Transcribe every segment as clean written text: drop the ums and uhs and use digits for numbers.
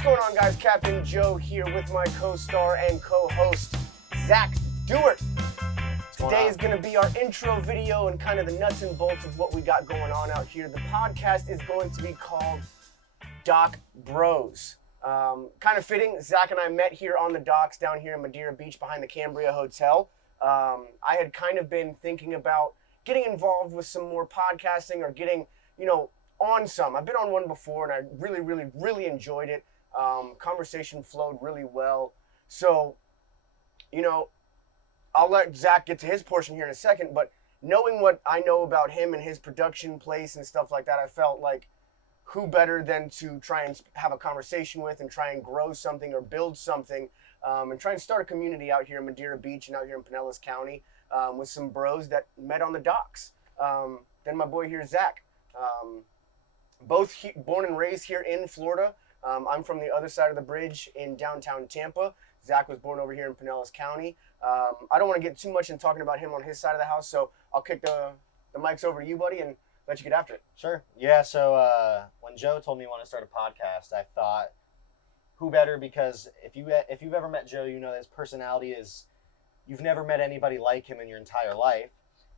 What's going on, guys? Captain Joe here with my co-star and co-host, Zach Dewart. Today is going to be our intro video and kind of the nuts and bolts of what we got going on out here. The podcast is going to be called Dock Bros. Kind of fitting, Zach and I met here on the docks down here in Madeira Beach behind the Cambria Hotel. I had kind of been thinking about getting involved with some more podcasting or getting, on some. I've been on one before and I really enjoyed it. Conversation flowed really well. So, I'll let Zach get to his portion here in a second, but knowing what I know about him and his production place and stuff like that, I felt like who better than to try and have a conversation with and try and grow something or build something and try and start a community out here in Madeira Beach and out here in Pinellas County with some bros that met on the docks. Then my boy here, Zach. Both born and raised here in Florida. I'm from the other side of the bridge in downtown Tampa. Zach was born over here in Pinellas County. I don't want to get too much in talking about him on his side of the house, so I'll kick the mics over to you, buddy, and let you get after it. Sure. Yeah, so when Joe told me he wanted to start a podcast, I thought, who better? Because if you've ever met Joe, you know his personality is, you've never met anybody like him in your entire life,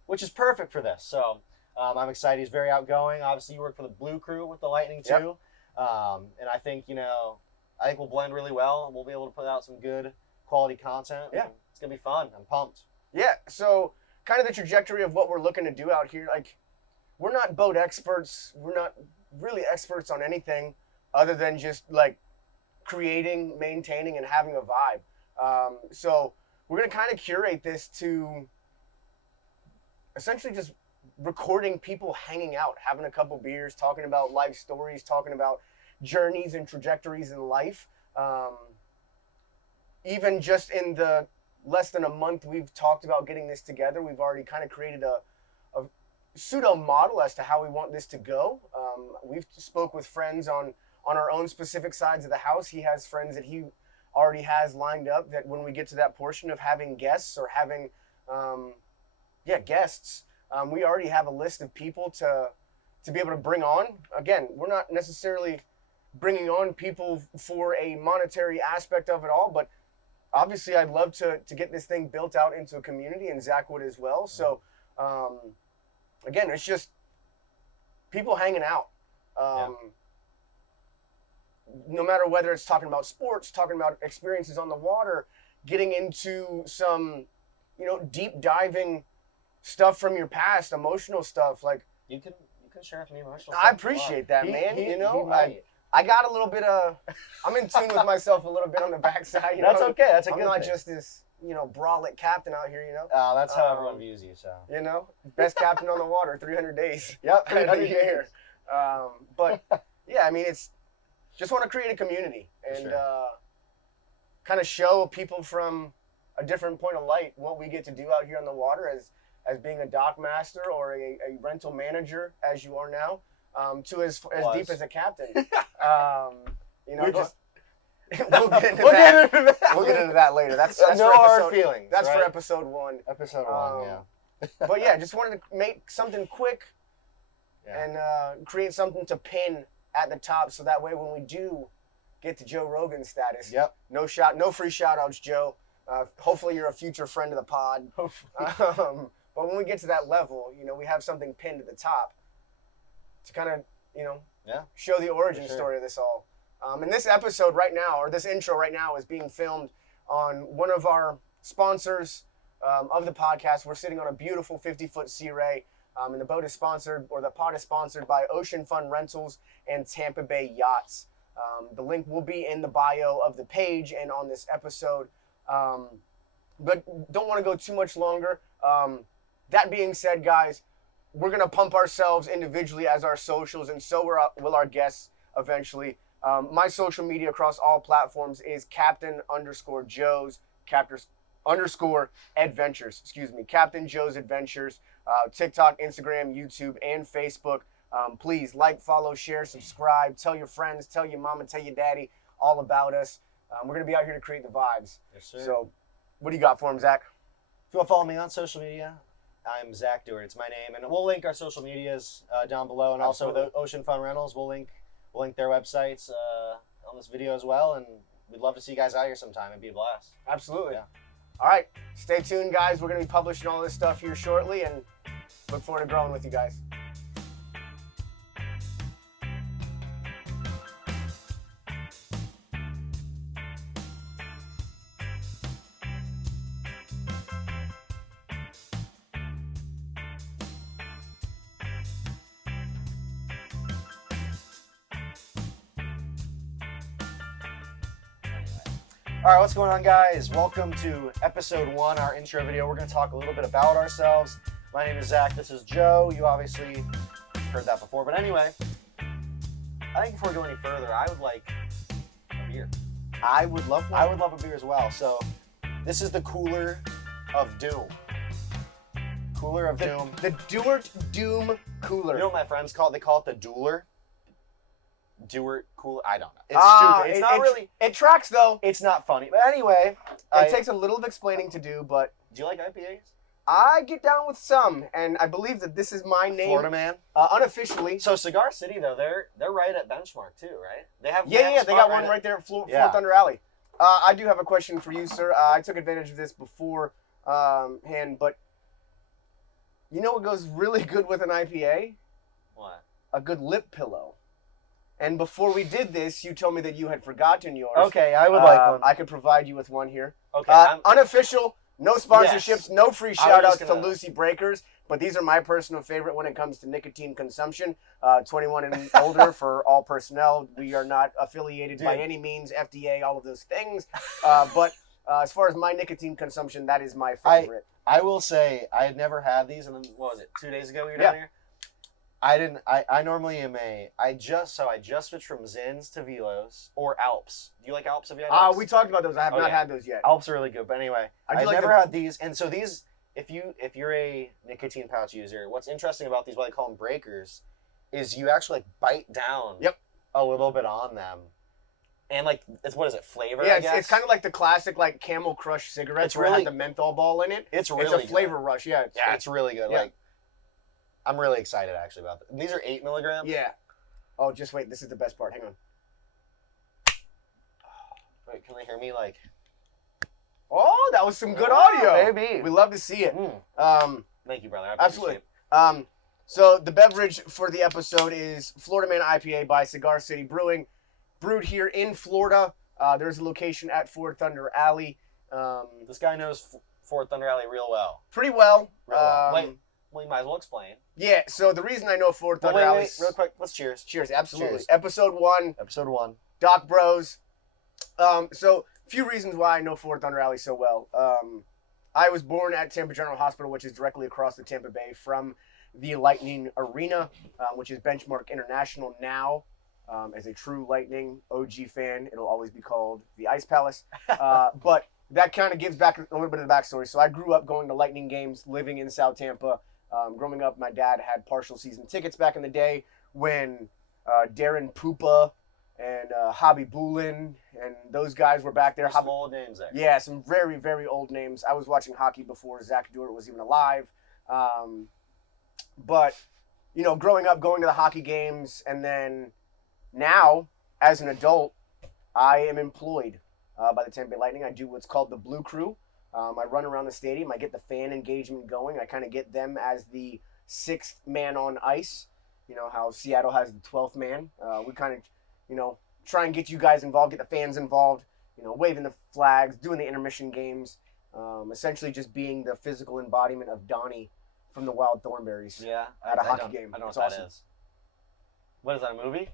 which is perfect for this. So I'm excited. He's very outgoing. Obviously, you work for the Blue Crew with the Lightning too. Yep. And I think, we'll blend really well and we'll be able to put out some good quality content. Yeah. It's going to be fun. I'm pumped. Yeah, so kind of the trajectory of what we're looking to do out here, like, we're not boat experts. We're not really experts on anything other than just, like, creating, maintaining, and having a vibe. So we're going to kind of curate this to essentially just recording people hanging out, having a couple beers, talking about life stories, talking about journeys and trajectories in life. Even just in the less than a month we've talked about getting this together, we've already kind of created a pseudo model as to how we want this to go. We've spoke with friends on our own specific sides of the house. He has friends that he already has lined up that when we get to that portion of having guests or having guests, we already have a list of people to be able to bring on. Again, we're not necessarily bringing on people for a monetary aspect of it all, but obviously I'd love to get this thing built out into a community, and Zach would as well. So again, it's just people hanging out. No matter whether it's talking about sports, talking about experiences on the water, getting into some, deep diving stuff from your past, emotional stuff. Like You can share with me emotional I stuff. appreciate that, man. I I got a little bit of, I'm in tune with myself a little bit on the backside. That's okay. That's a good I'm not thing. just this, bralette captain out here, That's how everyone views you, so. Best captain on the water, 300 days. Yep, 300 years. But yeah, I mean, it's just want to create a community and kind of show people from a different point of light what we get to do out here on the water as being a dock master or a rental manager, as you are now, to as deep as a captain. We'll get into that. We'll get into that later. That's no for hard episode, feelings. That's right? for episode 1. Episode 1, yeah. But yeah, just wanted to make something quick and create something to pin at the top, so that way when we do get to Joe Rogan status, no free shout outs, Joe. Hopefully you're a future friend of the pod. But when we get to that level, we have something pinned at the top to kind of, show the origin story of this all. And this episode right now, or this intro right now, is being filmed on one of our sponsors of the podcast. We're sitting on a beautiful 50-foot Sea Ray, and the pod is sponsored by Ocean Fun Rentals and Tampa Bay Yachts. The link will be in the bio of the page and on this episode. But don't want to go too much longer. That being said, guys, we're going to pump ourselves individually as our socials, and so will our guests eventually. My social media across all platforms is Captain_Joe's, Adventures, Captain Joe's Adventures, TikTok, Instagram, YouTube, and Facebook. Please like, follow, share, subscribe, tell your friends, tell your mama, tell your daddy all about us. We're going to be out here to create the vibes. Yes, sir. So what do you got for him, Zach? If you want to follow me on social media, I'm Zach Dewart. It's my name, and we'll link our social medias down below, and also the Ocean Fun Rentals. We'll link their websites on this video as well, and we'd love to see you guys out here sometime. It'd be a blast. Absolutely. Yeah. All right, stay tuned, guys. We're going to be publishing all this stuff here shortly, and look forward to growing with you guys. All right, what's going on, guys? Welcome to episode 1, our intro video. We're going to talk a little bit about ourselves. My name is Zach. This is Joe. You obviously heard that before. But anyway, I think before we go any further, I would like a beer. I would love one. I would love a beer as well. So this is the Cooler of Doom. Cooler of Doom. The Duart Doom Cooler. You know what my friends call it? They call it the Dueler. Duart Cooler. I don't know. It's stupid. It's not really. It tracks, though. It's not funny. But anyway. It takes a little of explaining to do, but... Do you like IPAs? I get down with some, and I believe that this is my name. Florida man. Unofficially. So Cigar City, though, they're right at Benchmark too, right? They have. Yeah, they got one right there at Fort Thunder Alley. I do have a question for you, sir. I took advantage of this before hand, but you know what goes really good with an IPA? What? A good lip pillow. And before we did this, you told me that you had forgotten yours. Okay, I would like one. I could provide you with one here. Okay. Unofficial, no sponsorships, Yes. no free shout-outs to Lucy Breakers, but these are my personal favorite when it comes to nicotine consumption. 21 and older for all personnel. We are not affiliated by any means, FDA, all of those things. But as far as my nicotine consumption, that is my favorite. I will say, I had never had these, and then, what was it, 2 days ago we were down here? I normally am I just switched from Zins to Velos or Alps. Do you like Alps? Have you had Alps? We talked about those. I have not had those yet. Alps are really good, but anyway, I've never had these. And so these, if you're a nicotine pouch user, what's interesting about these, what I call them breakers, is you actually like bite down a little bit on them. And like, what is it, flavor? Yeah, I guess? It's kind of like the classic like Camel Crush cigarettes where it has the menthol ball in it. It's really a flavor rush. Yeah, it's really good. Yeah. Like, I'm really excited actually about that. These are 8 milligrams. Yeah. Oh, just wait. This is the best part. Hang on. Wait, can they hear me? Like. Oh, that was some good audio. Baby. We love to see it. Thank you, brother. I absolutely. So the beverage for the episode is Florida Man IPA by Cigar City Brewing, brewed here in Florida. There's a location at Fort Thunder Alley. This guy knows Fort Thunder Alley real well. Pretty well. Wait. Well, you might as well explain. Yeah, so the reason I know Fort Thunder Alley... Wait, real quick. Let's cheers. Cheers, absolutely. Cheers. Episode 1. Episode 1. Doc Bros. So, a few reasons why I know Fort Thunder Alley so well. I was born at Tampa General Hospital, which is directly across the Tampa Bay from the Lightning Arena, which is Benchmark International now. As a true Lightning OG fan, it'll always be called the Ice Palace. But that kind of gives back a little bit of the backstory. So I grew up going to Lightning games, living in South Tampa. Growing up, my dad had partial season tickets back in the day when Darren Pupa and Hobby Boolin and those guys were back there. Some old names there. Yeah, some very, very old names. I was watching hockey before Zach Duart was even alive. But, you know, growing up, going to the hockey games, and then now, as an adult, I am employed by the Tampa Bay Lightning. I do what's called the Blue Crew. I run around the stadium. I get the fan engagement going. I kind of get them as the 6th man on ice. You know how Seattle has the 12th man. We kind of, you know, try and get you guys involved, get the fans involved, you know, waving the flags, doing the intermission games, essentially just being the physical embodiment of Donnie from the Wild Thornberries at a hockey game. I don't know what that is. What is that, a movie?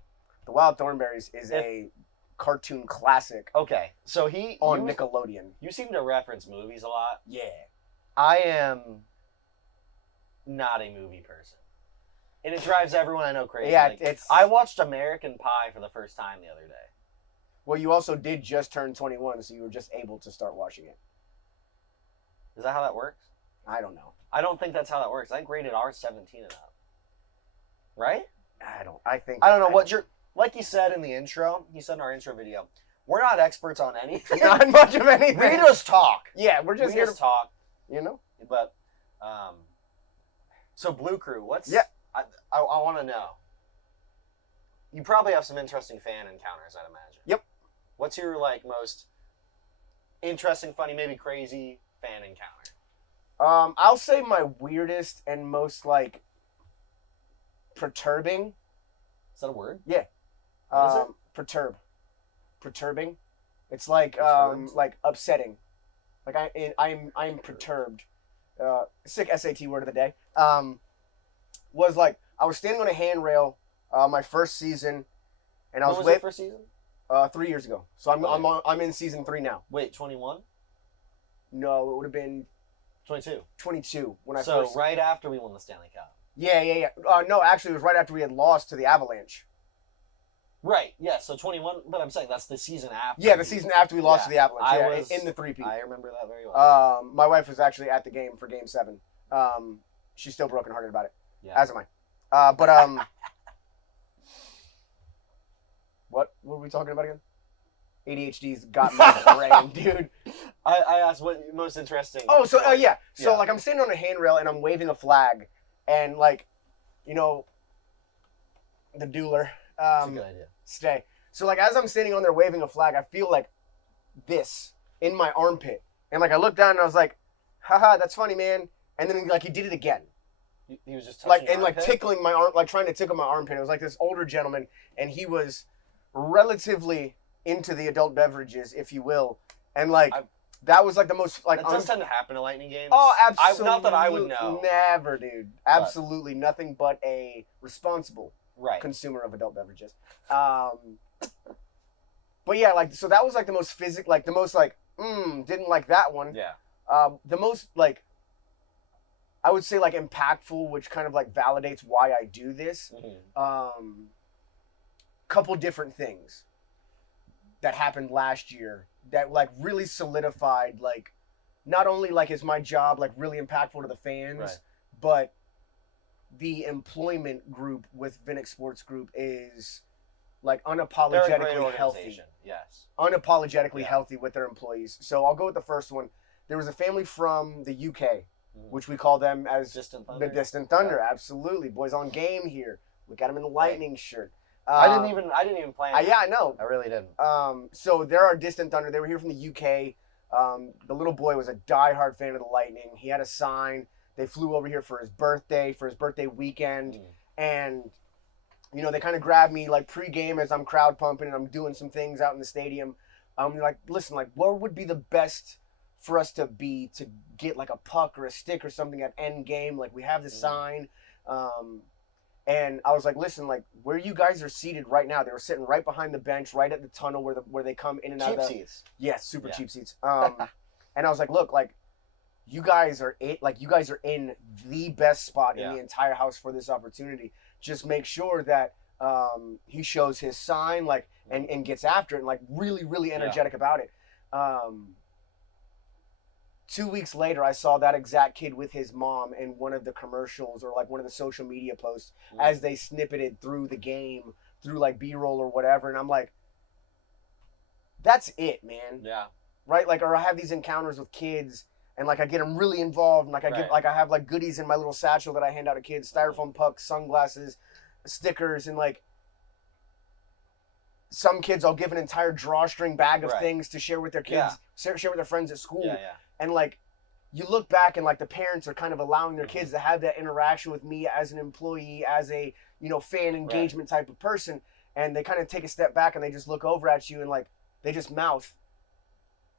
The Wild Thornberries is a cartoon classic. Okay, so on Nickelodeon. You seem to reference movies a lot. Yeah. I am not a movie person. And it drives everyone I know crazy. Yeah, like, I watched American Pie for the first time the other day. Well, you also did just turn 21, so you were just able to start watching it. Is that how that works? I don't know. I don't think that's how that works. I think rated R 17 and up. Right? I don't know what you're... Like you said in the intro, you said in our intro video, we're not experts on anything. Not much of anything. We just talk. Yeah, we're just here to talk. You know? But, so Blue Crew, what's... Yeah. I want to know. You probably have some interesting fan encounters, I'd imagine. Yep. What's your like most interesting, funny, maybe crazy fan encounter? I'll say my weirdest and most like perturbing. Is that a word? Yeah. What is it? Perturbing. It's like upsetting. Like I'm perturbed. Sick SAT word of the day. Was like I was standing on a handrail, my first season, and I was your first season? 3 years ago. So I'm in season 3 now. Wait, 21? No, it would have been 22. 22 when I so first. So right after we won the Stanley Cup. Yeah. No, actually, it was right after we had lost to the Avalanche. Right. Yeah. So 21. But I'm saying that's the season after. Yeah, the season after we lost to the Avalanche. I was in the 3-peat. I remember that very well. My wife was actually at the game for Game 7. She's still brokenhearted about it. Yeah. As am I. What were we talking about again? ADHD's got my brain, dude. I asked what most interesting. Oh, so yeah. So like I'm standing on a handrail and I'm waving a flag, and like, you know, the doula. That's a good idea. Stay. So like as I'm standing on there waving a flag, I feel like this in my armpit, and like I looked down and I was like, haha, that's funny, man. And then like he did it again. He was just touching like and like tickling my arm, like trying to tickle my armpit. It was like this older gentleman, and he was relatively into the adult beverages, if you will, and like that was like the most like. That does tend to happen in Lightning games. Oh, absolutely. Not that I would know. Never, dude. Absolutely nothing but a responsible consumer of adult beverages. But yeah, like so that was like the most the most like didn't like that one. Yeah. The most like I would say like impactful, which kind of like validates why I do this. Mm-hmm. Couple different things that happened last year that like really solidified like not only like is my job like really impactful to the fans, but the employment group with Vinnick Sports Group is like unapologetically healthy. Yes. Unapologetically healthy with their employees. So I'll go with the first one. There was a family from the UK, which we call them as the Distant Thunder. Yeah. Absolutely. Boys on game here. We got them in the Lightning shirt. I didn't even plan that. Yeah, I know. I really didn't. So there are Distant Thunder. They were here from the UK. The little boy was a diehard fan of the Lightning. He had a sign. They flew over here for his birthday weekend. And, you know, they kind of grabbed me like pregame as I'm crowd pumping and I'm doing some things out in the stadium. Like, listen, like, what would be the best for us to be to get like a puck or a stick or something at end game? Like, we have the sign. And I was like, listen, like where you guys are seated right now, they were sitting right behind the bench, right at the tunnel where they come in and out of the seats. Yes, super cheap seats. And I was like, look, like you guys are in the best spot in the entire house for this opportunity. Just make sure that he shows his sign, like and gets after it and like really, really energetic about it. 2 weeks later, I saw that exact kid with his mom in one of the commercials or like one of the social media posts as they snippeted through the game, through like B-roll or whatever. And I'm like, that's it, man. Yeah. Right? Like, or I have these encounters with kids and like I get them really involved and like I have like goodies in my little satchel that I hand out to kids, styrofoam pucks, sunglasses, stickers, and like some kids I'll give an entire drawstring bag of things to share with their kids, share with their friends at school. Yeah. And like, you look back and like the parents are kind of allowing their kids to have that interaction with me as an employee, as a, you know, fan engagement type of person. And they kind of take a step back and they just look over at you and like, they just mouth.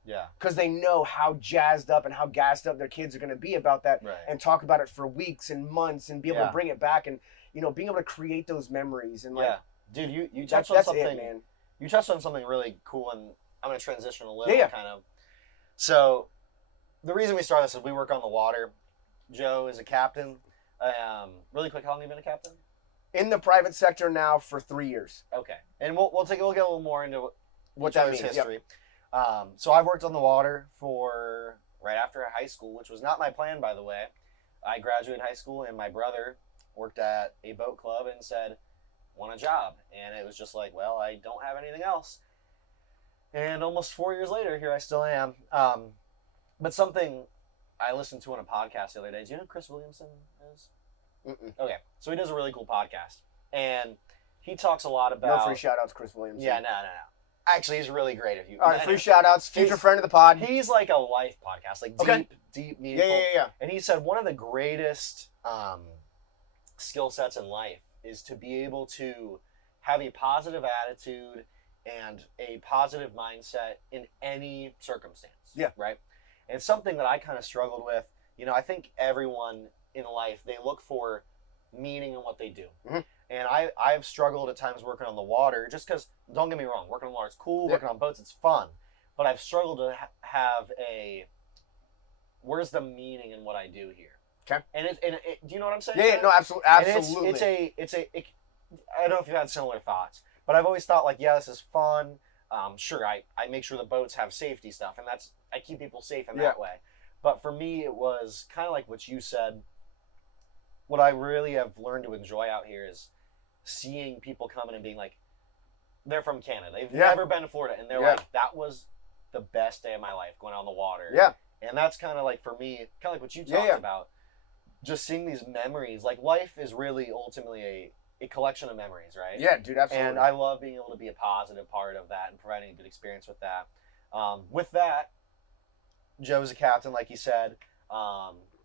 Yeah. Because they know how jazzed up and how gassed up their kids are going to be about that and talk about it for weeks and months and be able to bring it back and, you know, being able to create those memories. And like, dude, you touched on something, man. You touched on something really cool, and I'm going to transition a little kind of. So, the reason we started this is we work on the water. Joe is a captain. Really quick, how long have you been a captain? In the private sector now for 3 years. Okay, and we'll get a little more into what that means. History. Yep. So I've worked on the water for right after high school, which was not my plan, by the way. I graduated high school, and my brother worked at a boat club and said, "Want a job?" And it was just like, well, I don't have anything else. And almost 4 years later, here I still am. But something I listened to on a podcast the other day. Do you know who Chris Williamson is? Mm-mm. Okay. So he does a really cool podcast. And he talks a lot about... No free shout-outs, Chris Williamson. Yeah, no. Actually, he's really great. If you all right, free shout outs, future friend of the pod. He's like a life podcast, like deep, meaningful. Yeah. And he said one of the greatest skill sets in life is to be able to have a positive attitude and a positive mindset in any circumstance. Yeah. Right? And it's something that I kind of struggled with. You know, I think everyone in life, they look for meaning in what they do. Mm-hmm. And I've struggled at times working on the water, just because, don't get me wrong, working on the water is cool, working on boats, it's fun. But I've struggled to have where's the meaning in what I do here? Okay. And it do you know what I'm saying? Yeah, no, absolutely. It's I don't know if you've had similar thoughts, but I've always thought, like, yeah, this is fun. Sure, I make sure the boats have safety stuff, and I keep people safe in that way. But for me, it was kind of like what you said. What I really have learned to enjoy out here is seeing people coming and being like, they're from Canada. They've never been to Florida, and they're like, that was the best day of my life, going out on the water. Yeah. And that's kind of like, for me, kind of like what you talked about, just seeing these memories. Like, life is really ultimately a collection of memories, right? Yeah, dude, absolutely. And I love being able to be a positive part of that and providing a good experience with that. With that, Joe's a captain, like you said.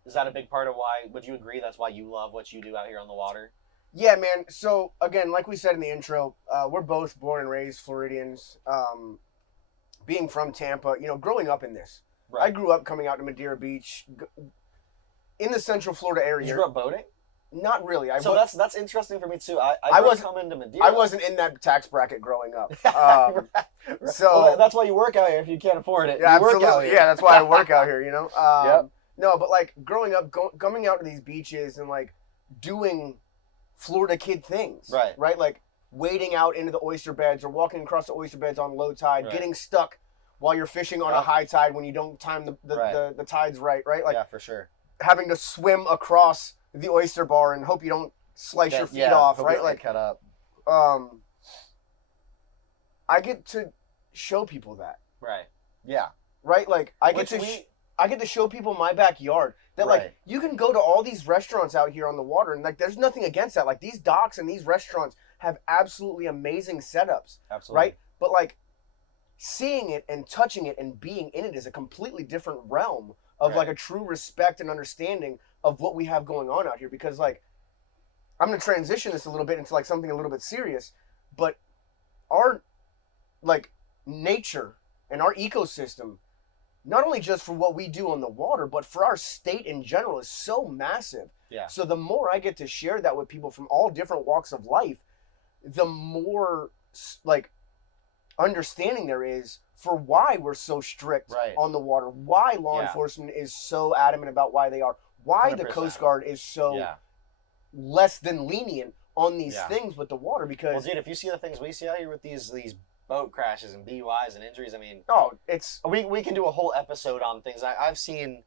Is that a big part of why, would you agree that's why you love what you do out here on the water? Yeah, man. So, again, like we said in the intro, we're both born and raised Floridians. Being from Tampa, you know, growing up in this. Right. I grew up coming out to Madeira Beach in the Central Florida area. Did you grow up boating? Not really. That's interesting for me, too. I wasn't coming to Madeira. I wasn't in that tax bracket growing up. Right. So well, that's why you work out here if you can't afford it. Yeah, you absolutely. Work out here. Yeah, that's why I work out here, you know? No, but, like, growing up, coming out to these beaches and, like, doing Florida kid things. Right? Like, wading out into the oyster beds or walking across the oyster beds on low tide, getting stuck while you're fishing on a high tide when you don't time the tides right? Like, yeah, for sure. Having to swim across the oyster bar and hope you don't slice your feet off, right? Like, cut up. I get to show people that. Right. Yeah. Right? Like, I get to show people my backyard that, like, you can go to all these restaurants out here on the water, and, like, there's nothing against that. Like, these docks and these restaurants have absolutely amazing setups. Absolutely. Right? But, like, seeing it and touching it and being in it is a completely different realm of, like, a true respect and understanding of what we have going on out here. Because, like, I'm going to transition this a little bit into, like, something a little bit serious, but our, like, nature and our ecosystem, not only just for what we do on the water, but for our state in general, is so massive. Yeah. So the more I get to share that with people from all different walks of life, the more, like, understanding there is for why we're so strict on the water, why law enforcement is so adamant about why they are, why 100%. The Coast Guard is so less than lenient on these things with the water. Because, well, dude, if you see the things we see out here with these boat crashes and DUIs and injuries, I mean, we can do a whole episode on things. I've seen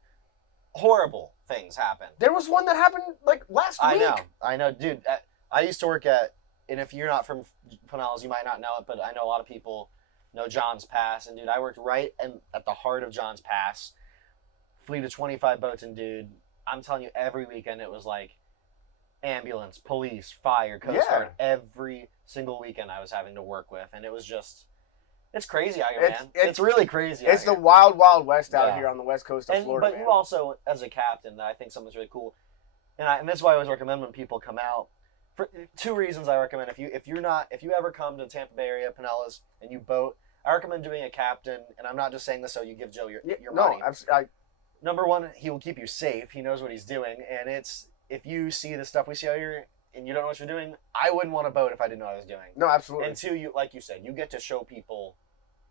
horrible things happen. There was one that happened, like, last week. I know, dude. I used to work at, and if you're not from Pinellas, you might not know it, but I know a lot of people know John's Pass. And, dude, I worked right at the heart of John's Pass. Fleet of 25 boats, and, dude, I'm telling you, every weekend it was like ambulance, police, fire, Coast Guard. Every single weekend I was having to work with. And it was just, it's crazy out here, man. It's really crazy out here. It's the wild, wild west out here on the west coast of Florida, But you also, as a captain, I think something's really cool. And this is why I always recommend when people come out. For two reasons I recommend. If you ever come to the Tampa Bay area, Pinellas, and you boat, I recommend doing a captain. And I'm not just saying this so you give Joe your money. Number one, he will keep you safe. He knows what he's doing. And if you see the stuff we see out here and you don't know what you're doing, I wouldn't want to boat if I didn't know what I was doing. No, absolutely. And two, like you said, you get to show people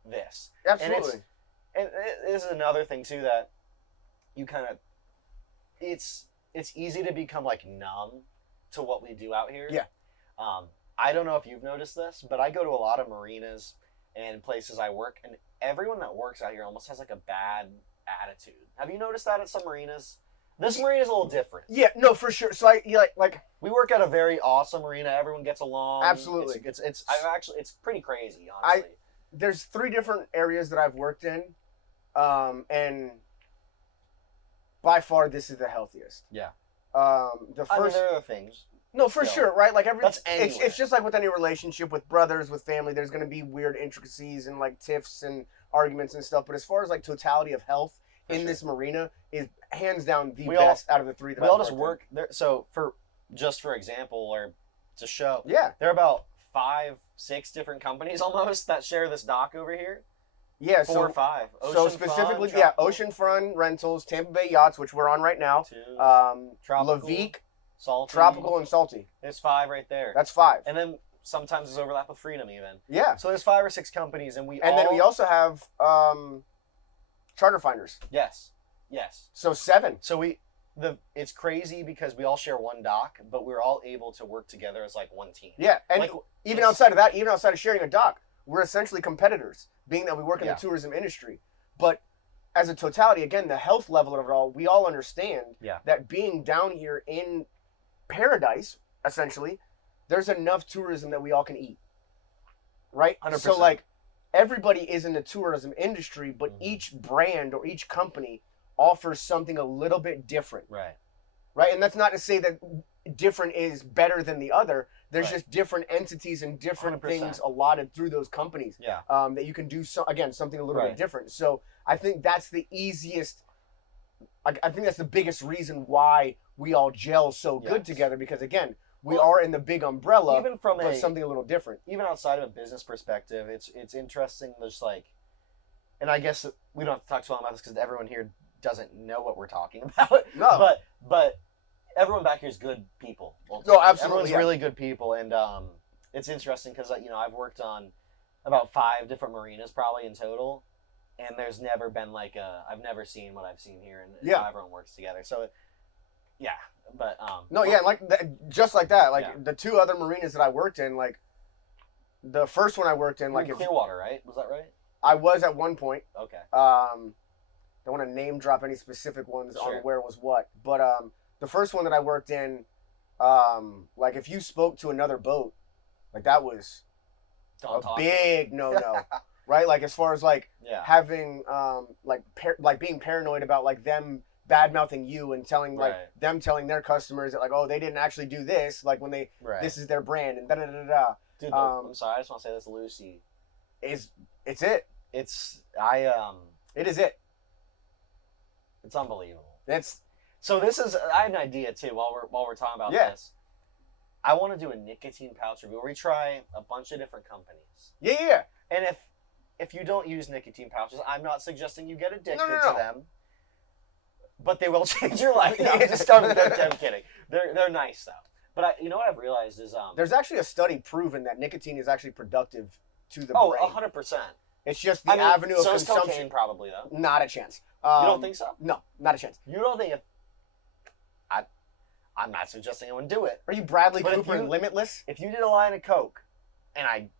this. Absolutely. And this is another thing too that you kind of, it's easy to become like numb to what we do out here. Yeah. I don't know if you've noticed this, but I go to a lot of marinas and places I work, and everyone that works out here almost has like a bad attitude. Have you noticed that at some marinas? This marina is a little different. Yeah, no, for sure. So like we work at a very awesome marina. Everyone gets along. Absolutely. It's pretty crazy, honestly. There's 3 different areas that I've worked in, and by far this is the healthiest. Yeah. The first, there are things. No, for sure, right? Like it's just like with any relationship, with brothers, with family. There's going to be weird intricacies and like tiffs and arguments and stuff. But as far as like totality of health in this marina, is hands down the best out of the three that we all just work there. So for example, or to show, there are about 5-6 different companies almost that share this dock over here. Yeah, 4 or 5. So specifically, Oceanfront Rentals, Tampa Bay Yachts, which we're on right now. 2, Lavique, Salty. Tropical, and Salty. There's 5 right there. That's 5. And then sometimes there's overlap with Freedom even. Yeah. So there's 5 or 6 companies, and then we also have charter finders. Yes. So 7. So it's crazy because we all share one dock, but we're all able to work together as like one team. Yeah, and like, even outside of that, even outside of sharing a dock, we're essentially competitors, being that we work in the tourism industry. But as a totality, again, the health level of it all, we all understand that being down here in paradise, essentially, there's enough tourism that we all can eat. Right? 100%. So, like, everybody is in the tourism industry, but each brand or each company offers something a little bit different. Right? And that's not to say that different is better than the other. There's just different entities and different 100%. things allotted through those companies. That you can do, something a little bit different. So I think that's the easiest, I think that's the biggest reason why we all gel so good together, because again, we are in the big umbrella, even from but something a little different. Even outside of a business perspective, it's interesting. There's like, and I guess we don't have to talk too long about this because everyone here doesn't know what we're talking about. No. But everyone back here is good people. Ultimately. No, absolutely. Everyone's really good people, and it's interesting because I've worked on about 5 different marinas probably in total, and there's never been like I've never seen what I've seen here, and how everyone works together. So, but just like that, like the 2 other marinas that I worked in, like the first one I worked in, like Clearwater, right? Was that right? I was at one point. Okay. Don't want to name drop any specific ones on where was what, but the first one that I worked in, like if you spoke to another boat, like that was big no-no, right? Like as far as like having like being paranoid about like them bad-mouthing you and telling them telling their customers that like, oh, they didn't actually do this, like when they this is their brand and da-da-da-da. Dude, I'm sorry, I just want to say this, Lucy. It is it. It's unbelievable. So this is, I had an idea too while we're talking about this. I want to do a nicotine pouch review where we try a bunch of different companies. Yeah. And if you don't use nicotine pouches, I'm not suggesting you get addicted to them, but they will change your life. No, I'm kidding. They're nice though. But you know what I've realized is there's actually a study proven that nicotine is actually productive to the brain. Oh, 100%. It's just the avenue of consumption. Cocaine probably though. Not a chance. You don't think so? No, not a chance. You don't think I'm not suggesting I wouldn't do it. Are you Bradley Cooper in Limitless? If you did a line of coke, and I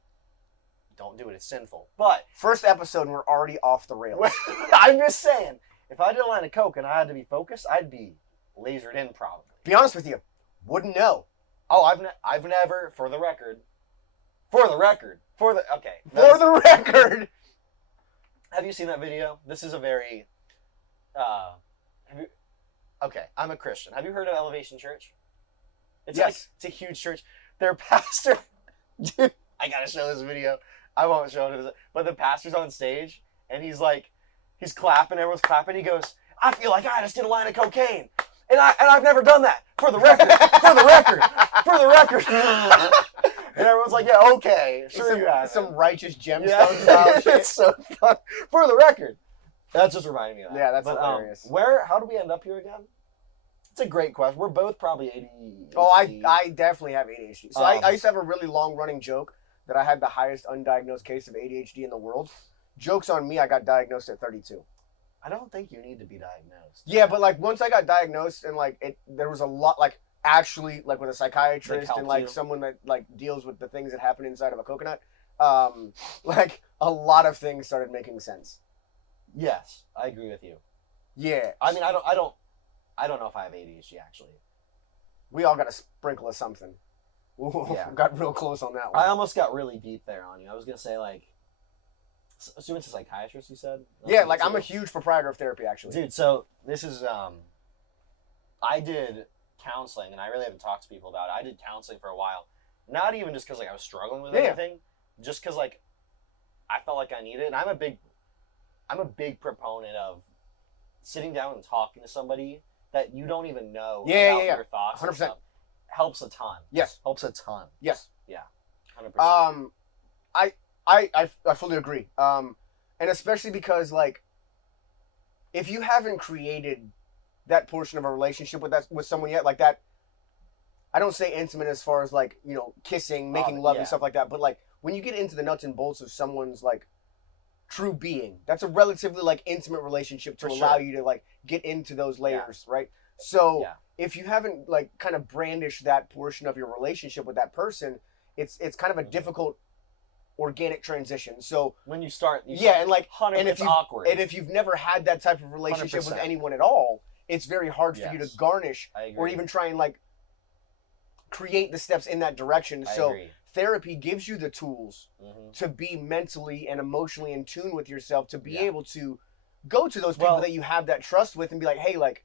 don't do it, it's sinful. But first episode, and we're already off the rails. I'm just saying, if I did a line of coke and I had to be focused, I'd be lasered in probably. Be honest with you, wouldn't know. Oh, I've never, for the record. Have you seen that video? This is a very, okay, I'm a Christian. Have you heard of Elevation Church? It's a huge church. Their pastor, dude, I gotta show this video. I won't show it, but the pastor's on stage and he's clapping, everyone's clapping. He goes, I feel like I just did a line of cocaine. And I've never done that. For the record. And everyone's like, yeah, okay. Sure you have. Some righteous gemstones style shit. It's so fun. For the record. That just reminded me of that. Yeah, that's hilarious. How do we end up here again? It's a great question. We're both probably ADHD. Oh, I definitely have ADHD. So I used to have a really long running joke that I had the highest undiagnosed case of ADHD in the world. Joke's on me, I got diagnosed at 32. I don't think you need to be diagnosed. Yeah, but like once I got diagnosed and like there was a lot like actually like with a psychiatrist and like someone that like deals with the things that happen inside of a coconut, like a lot of things started making sense. Yes, I agree with you. Yeah. I mean, I don't know if I have ADHD actually. We all got a sprinkle of something. Ooh, yeah. Got real close on that one. I almost got really deep there on you. I was gonna say like. So it's a psychiatrist, you said? Yeah, like I'm a huge proprietor of therapy, actually. Dude, so this is, I did counseling, and I really haven't talked to people about it. I did counseling for a while, not even just because like I was struggling with anything, just because like I felt like I needed it. And I'm a big proponent of sitting down and talking to somebody that you don't even know about your thoughts 100%. And stuff. Helps a ton. Yes. Helps a ton. Yes. Yeah. 100%. I fully agree. And especially because like if you haven't created that portion of a relationship with someone yet, like that, I don't say intimate as far as like, you know, kissing, making love and stuff like that, but like when you get into the nuts and bolts of someone's like true being, that's a relatively like intimate relationship to allow you to like get into those layers, right? So if you haven't like kind of brandished that portion of your relationship with that person, it's kind of a difficult organic transition. So when you start, and like, and it's awkward. And if you've never had that type of relationship 100%. With anyone at all, it's very hard for you to garnish or even try and like create the steps in that direction. So therapy gives you the tools to be mentally and emotionally in tune with yourself, to be able to go to those people that you have that trust with and be like, hey, like,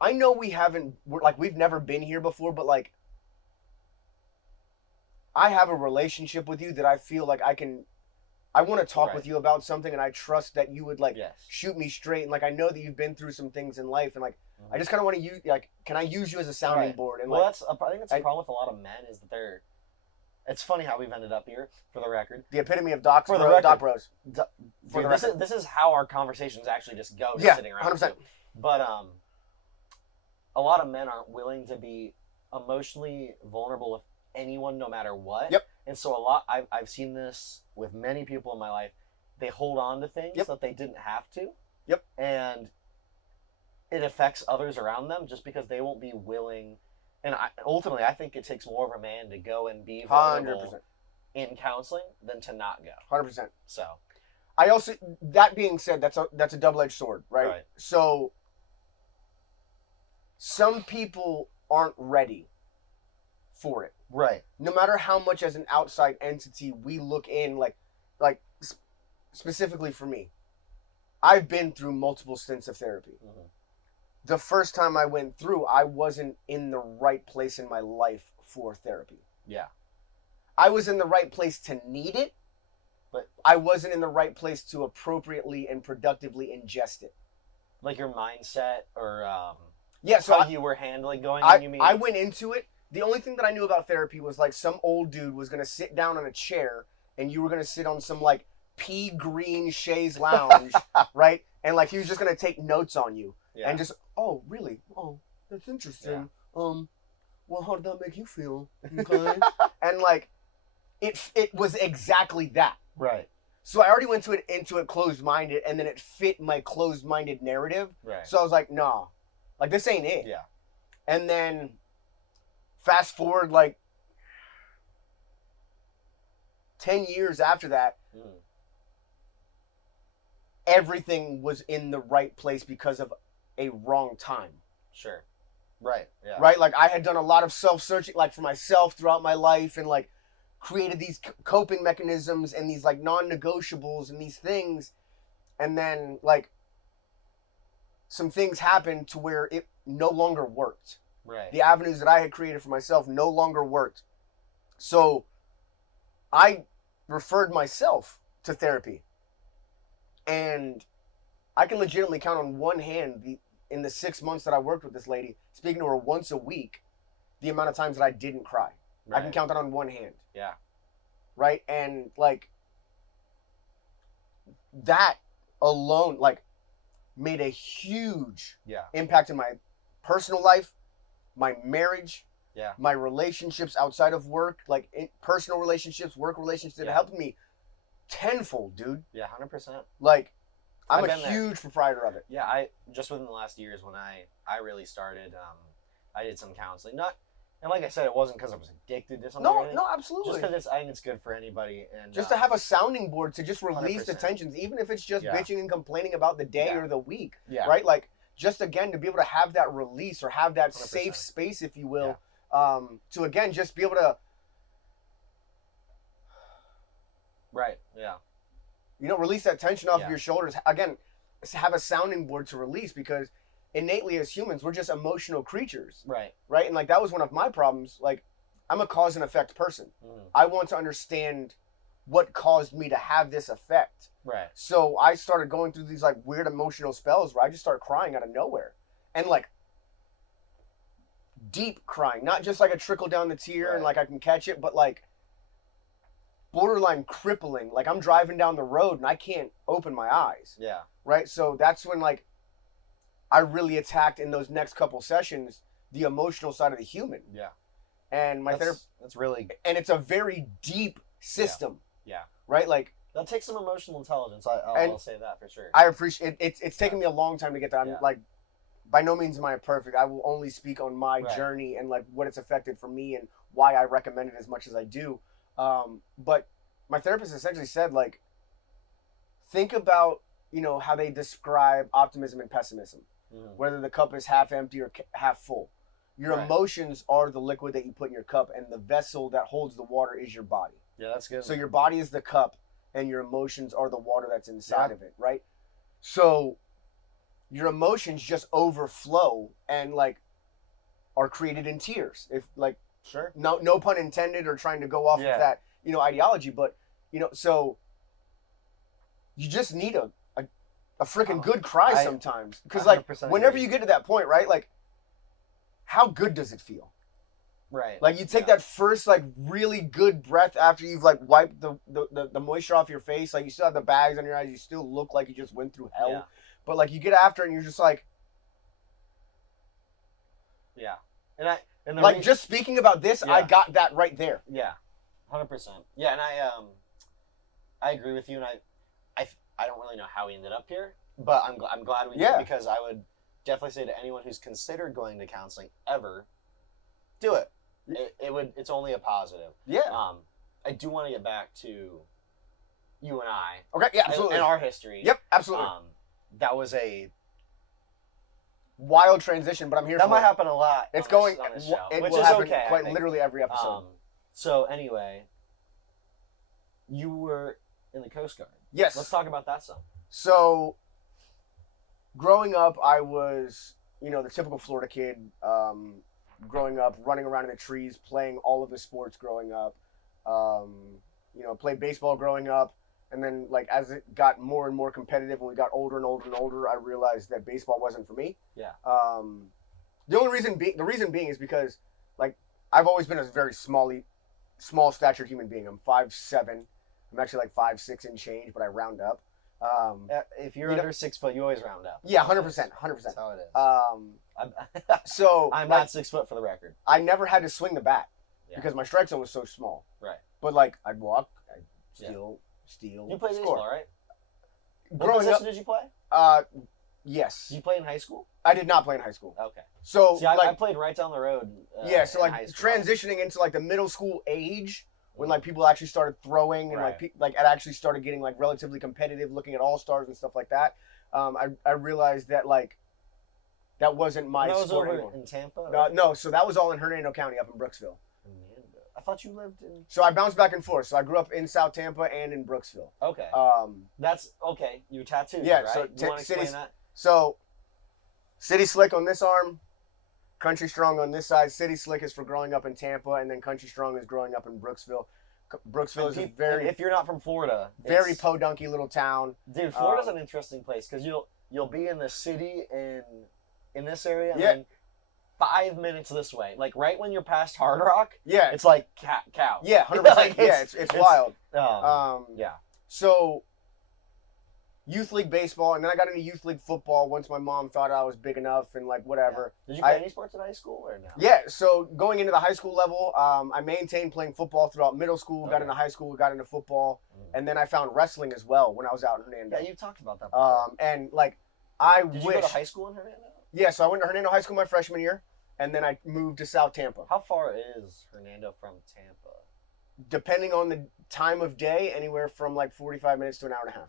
I know we've never been here before, but like, I have a relationship with you that I feel like I want to talk with you about something, and I trust that you would like shoot me straight, and like I know that you've been through some things in life, and like I just kind of want to use like, can I use you as a sounding board? And I think that's the problem with a lot of men is that they're. It's funny how we've ended up here. For the record, the epitome of doc bros. This is how our conversations actually just go. Just sitting around. 100%. But a lot of men aren't willing to be emotionally vulnerable with anyone, no matter what. Yep. And so I've seen this with many people in my life. They hold on to things that they didn't have to. Yep. And it affects others around them just because they won't be willing. And ultimately, I think it takes more of a man to go and be vulnerable 100%. In counseling than to not go. 100%. So, I also, that being said, that's a double-edged sword, right? So, some people aren't ready for it. Right. No matter how much as an outside entity we look in, like specifically for me, I've been through multiple stints of therapy. Mm-hmm. The first time I went through, I wasn't in the right place in my life for therapy. Yeah. I was in the right place to need it, but I wasn't in the right place to appropriately and productively ingest it. Like your mindset or so how you were handling going in, you mean? I went into it. The only thing that I knew about therapy was like some old dude was going to sit down on a chair and you were going to sit on some like pea green chaise lounge, right? And like he was just going to take notes on you and just, oh, really? Oh, that's interesting. Yeah. Well, how did that make you feel? Okay. And like it was exactly that. Right. So I already went into it closed-minded, and then it fit my closed-minded narrative. Right. So I was like, nah, like this ain't it. Yeah. And then fast forward like 10 years after that, everything was in the right place because of a wrong time. Sure. Right. Yeah. Right? Like I had done a lot of self-searching like for myself throughout my life and like created these coping mechanisms and these like non-negotiables and these things. And then like some things happened to where it no longer worked. Right. The avenues that I had created for myself no longer worked. So I referred myself to therapy. And I can legitimately count on one hand in the 6 months that I worked with this lady, speaking to her once a week, the amount of times that I didn't cry. Right. I can count that on one hand. Yeah. Right? And like that alone like made a huge impact in my personal life, my marriage, my relationships outside of work, like personal relationships, work relationships. It helped me tenfold, dude. Yeah, 100%. Like, I'm a huge proprietor of it. Yeah, I just within the last years when I really started, I did some counseling. And like I said, it wasn't because I was addicted to something. No, absolutely. Just because I think it's good for anybody. And just to have a sounding board to just release 100%. The tensions, even if it's just bitching and complaining about the day or the week, right? Like, just again, to be able to have that release or have that 100%. Safe space, if you will, to again, just be able to... Right, yeah. You know, release that tension off of your shoulders. Again, have a sounding board to release because innately as humans, we're just emotional creatures. Right. Right. And like that was one of my problems. Like I'm a cause and effect person. I want to understand what caused me to have this effect. Right. So I started going through these like weird emotional spells where I just started crying out of nowhere. And like deep crying, not just like a trickle down the tear and like I can catch it, but like borderline crippling. Like I'm driving down the road and I can't open my eyes. Yeah. Right. So that's when like I really attacked in those next couple sessions the emotional side of the human. Yeah. And my therapist. That's really. And it's a very deep system. Yeah. Right. Like that takes some emotional intelligence. I'll say that for sure. I appreciate it. It's taken me a long time to get there. I'm like, by no means am I perfect. I will only speak on my journey and like what it's affected for me and why I recommend it as much as I do. But my therapist essentially said, like, think about, you know, how they describe optimism and pessimism, whether the cup is half empty or half full. Your emotions are the liquid that you put in your cup, and the vessel that holds the water is your body. Yeah, that's good. So your body is the cup, and your emotions are the water that's inside of it, right? So your emotions just overflow and like are created in tears. If like, no pun intended, or trying to go off of that, you know, ideology, but you know, so you just need a freaking good cry sometimes, because like whenever you get to that point, right? Like, how good does it feel? Right. Like you take that first like really good breath after you've like wiped the moisture off your face. Like you still have the bags on your eyes. You still look like you just went through hell. Yeah. But like you get after it and you're just like. Yeah. And like just speaking about this, I got that right there. Yeah. 100%. Yeah, and I agree with you, and I don't really know how we ended up here, but I'm glad we did, because I would definitely say to anyone who's considered going to counseling ever, do it. It's only a positive. Yeah. I do want to get back to you and I. Okay. Yeah. Absolutely. And our history. Yep. Absolutely. That was a wild transition, but I'm here. That might happen a lot. It's going. On this show, it which will is happen okay. Quite literally every episode. So anyway, you were in the Coast Guard. Yes. Let's talk about that some. So, growing up, I was, you know, the typical Florida kid. Growing up, running around in the trees, playing all of the sports growing up. You know, played baseball growing up. And then, like, as it got more and more competitive and we got older and older and older, I realized that baseball wasn't for me. Yeah. The reason being is because, like, I've always been a very small statured human being. I'm 5'7". I'm actually like 5'6" and change, but I round up. If you're under 6 foot, you always round up. Yeah, 100%. 100%. That's how it is. So I'm not 6 foot for the record. I never had to swing the bat because my strike zone was so small. Right. But like I'd walk, I'd steal. You played baseball, right? Growing what position did you play? Yes. Did you play in high school? I did not play in high school. Okay. So see, I played right down the road. So like transitioning into like the middle school age, when like people actually started throwing and like it actually started getting like relatively competitive, looking at all stars and stuff like that. I realized that like that wasn't my sport. That was over anymore. In Tampa? No, so that was all in Hernando County up in Brooksville. I thought you lived in. So I bounced back and forth. So I grew up in South Tampa and in Brooksville. Okay. That's okay. You tattooed. Yeah. Right? So you want to explain that? So City Slick on this arm, Country Strong on this side. City Slick is for growing up in Tampa, and then Country Strong is growing up in Brooksville. Brooksville is a very. If you're not from Florida, very podunky little town. Dude, Florida's an interesting place because you'll be in the city in this area, and then 5 minutes this way, like right when you're past Hard Rock, it's like cow. Yeah, 100%. It's wild. Yeah. So, youth league baseball, and then I got into youth league football once my mom thought I was big enough and like whatever. Yeah. Did you play any sports in high school or no? Yeah. So going into the high school level, I maintained playing football throughout middle school. Got into high school, got into football, and then I found wrestling as well when I was out in Hernando. Yeah, you talked about that before. And like Did you go to high school in Hernando? Yeah, so I went to Hernando High School my freshman year, and then I moved to South Tampa. How far is Hernando from Tampa? Depending on the time of day, anywhere from like 45 minutes to an hour and a half.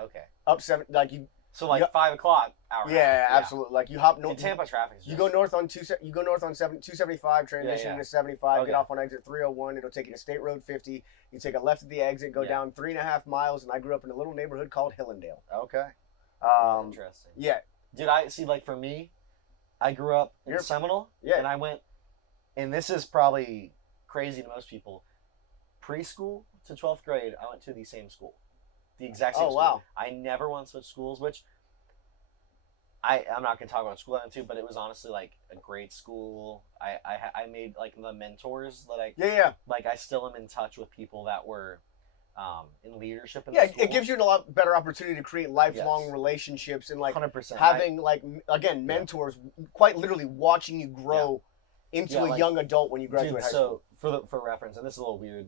Okay. Up 7, like you. So like 5 o'clock hour. Yeah, absolutely. Like you hop north. Tampa traffic. You go north on 275, transition to 75, get off on exit 301. It'll take you to State Road 50. You take a left at the exit, go down 3.5 miles, and I grew up in a little neighborhood called Hillendale. Okay. Interesting. Yeah. Dude, I see. Like for me, I grew up in Seminole, and I went, and this is probably crazy to most people. Preschool to 12th grade, I went to the same school, the exact same school. Wow! I never once switched schools, which I'm not gonna talk about school I went to, but it was honestly like a great school. I made like the mentors that like I still am in touch with people that were in leadership in the school. It gives you a lot better opportunity to create lifelong relationships and like 100%. having like again mentors quite literally watching you grow into a young adult when you graduate high school. So for reference, and this is a little weird,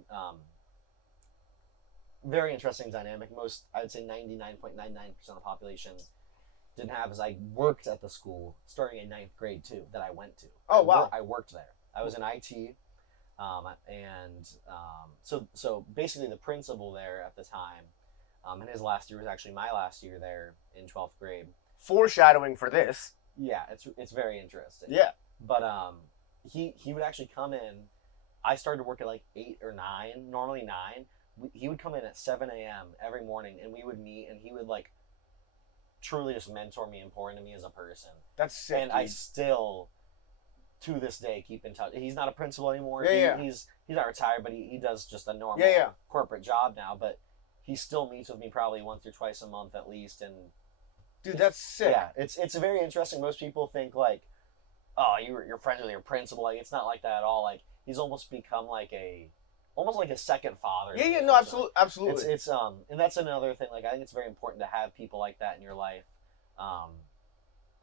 very interesting dynamic. I would say 99.99% of the population didn't have, as I worked at the school starting in 9th grade too, that I went to. Oh, wow. I worked there. I was in IT. So basically the principal there at the time, and his last year was actually my last year there in 12th grade. Foreshadowing for this. Yeah, it's very interesting. Yeah. But he would actually come in. I started work at like 8 or 9, normally 9. He would come in at 7 a.m. every morning, and we would meet, and he would like truly just mentor me and pour into me as a person. That's sick. And dude. I still, to this day, keep in touch. He's not a principal anymore. He's not retired, but he does just a normal corporate job now. But he still meets with me probably once or twice a month at least. And dude, that's sick. Yeah, it's very interesting. Most people think like, oh, you're friends with your principal. Like it's not like that at all. Like he's almost become like almost like a second father. Yeah, no, absolutely. It's and that's another thing. Like I think it's very important to have people like that in your life,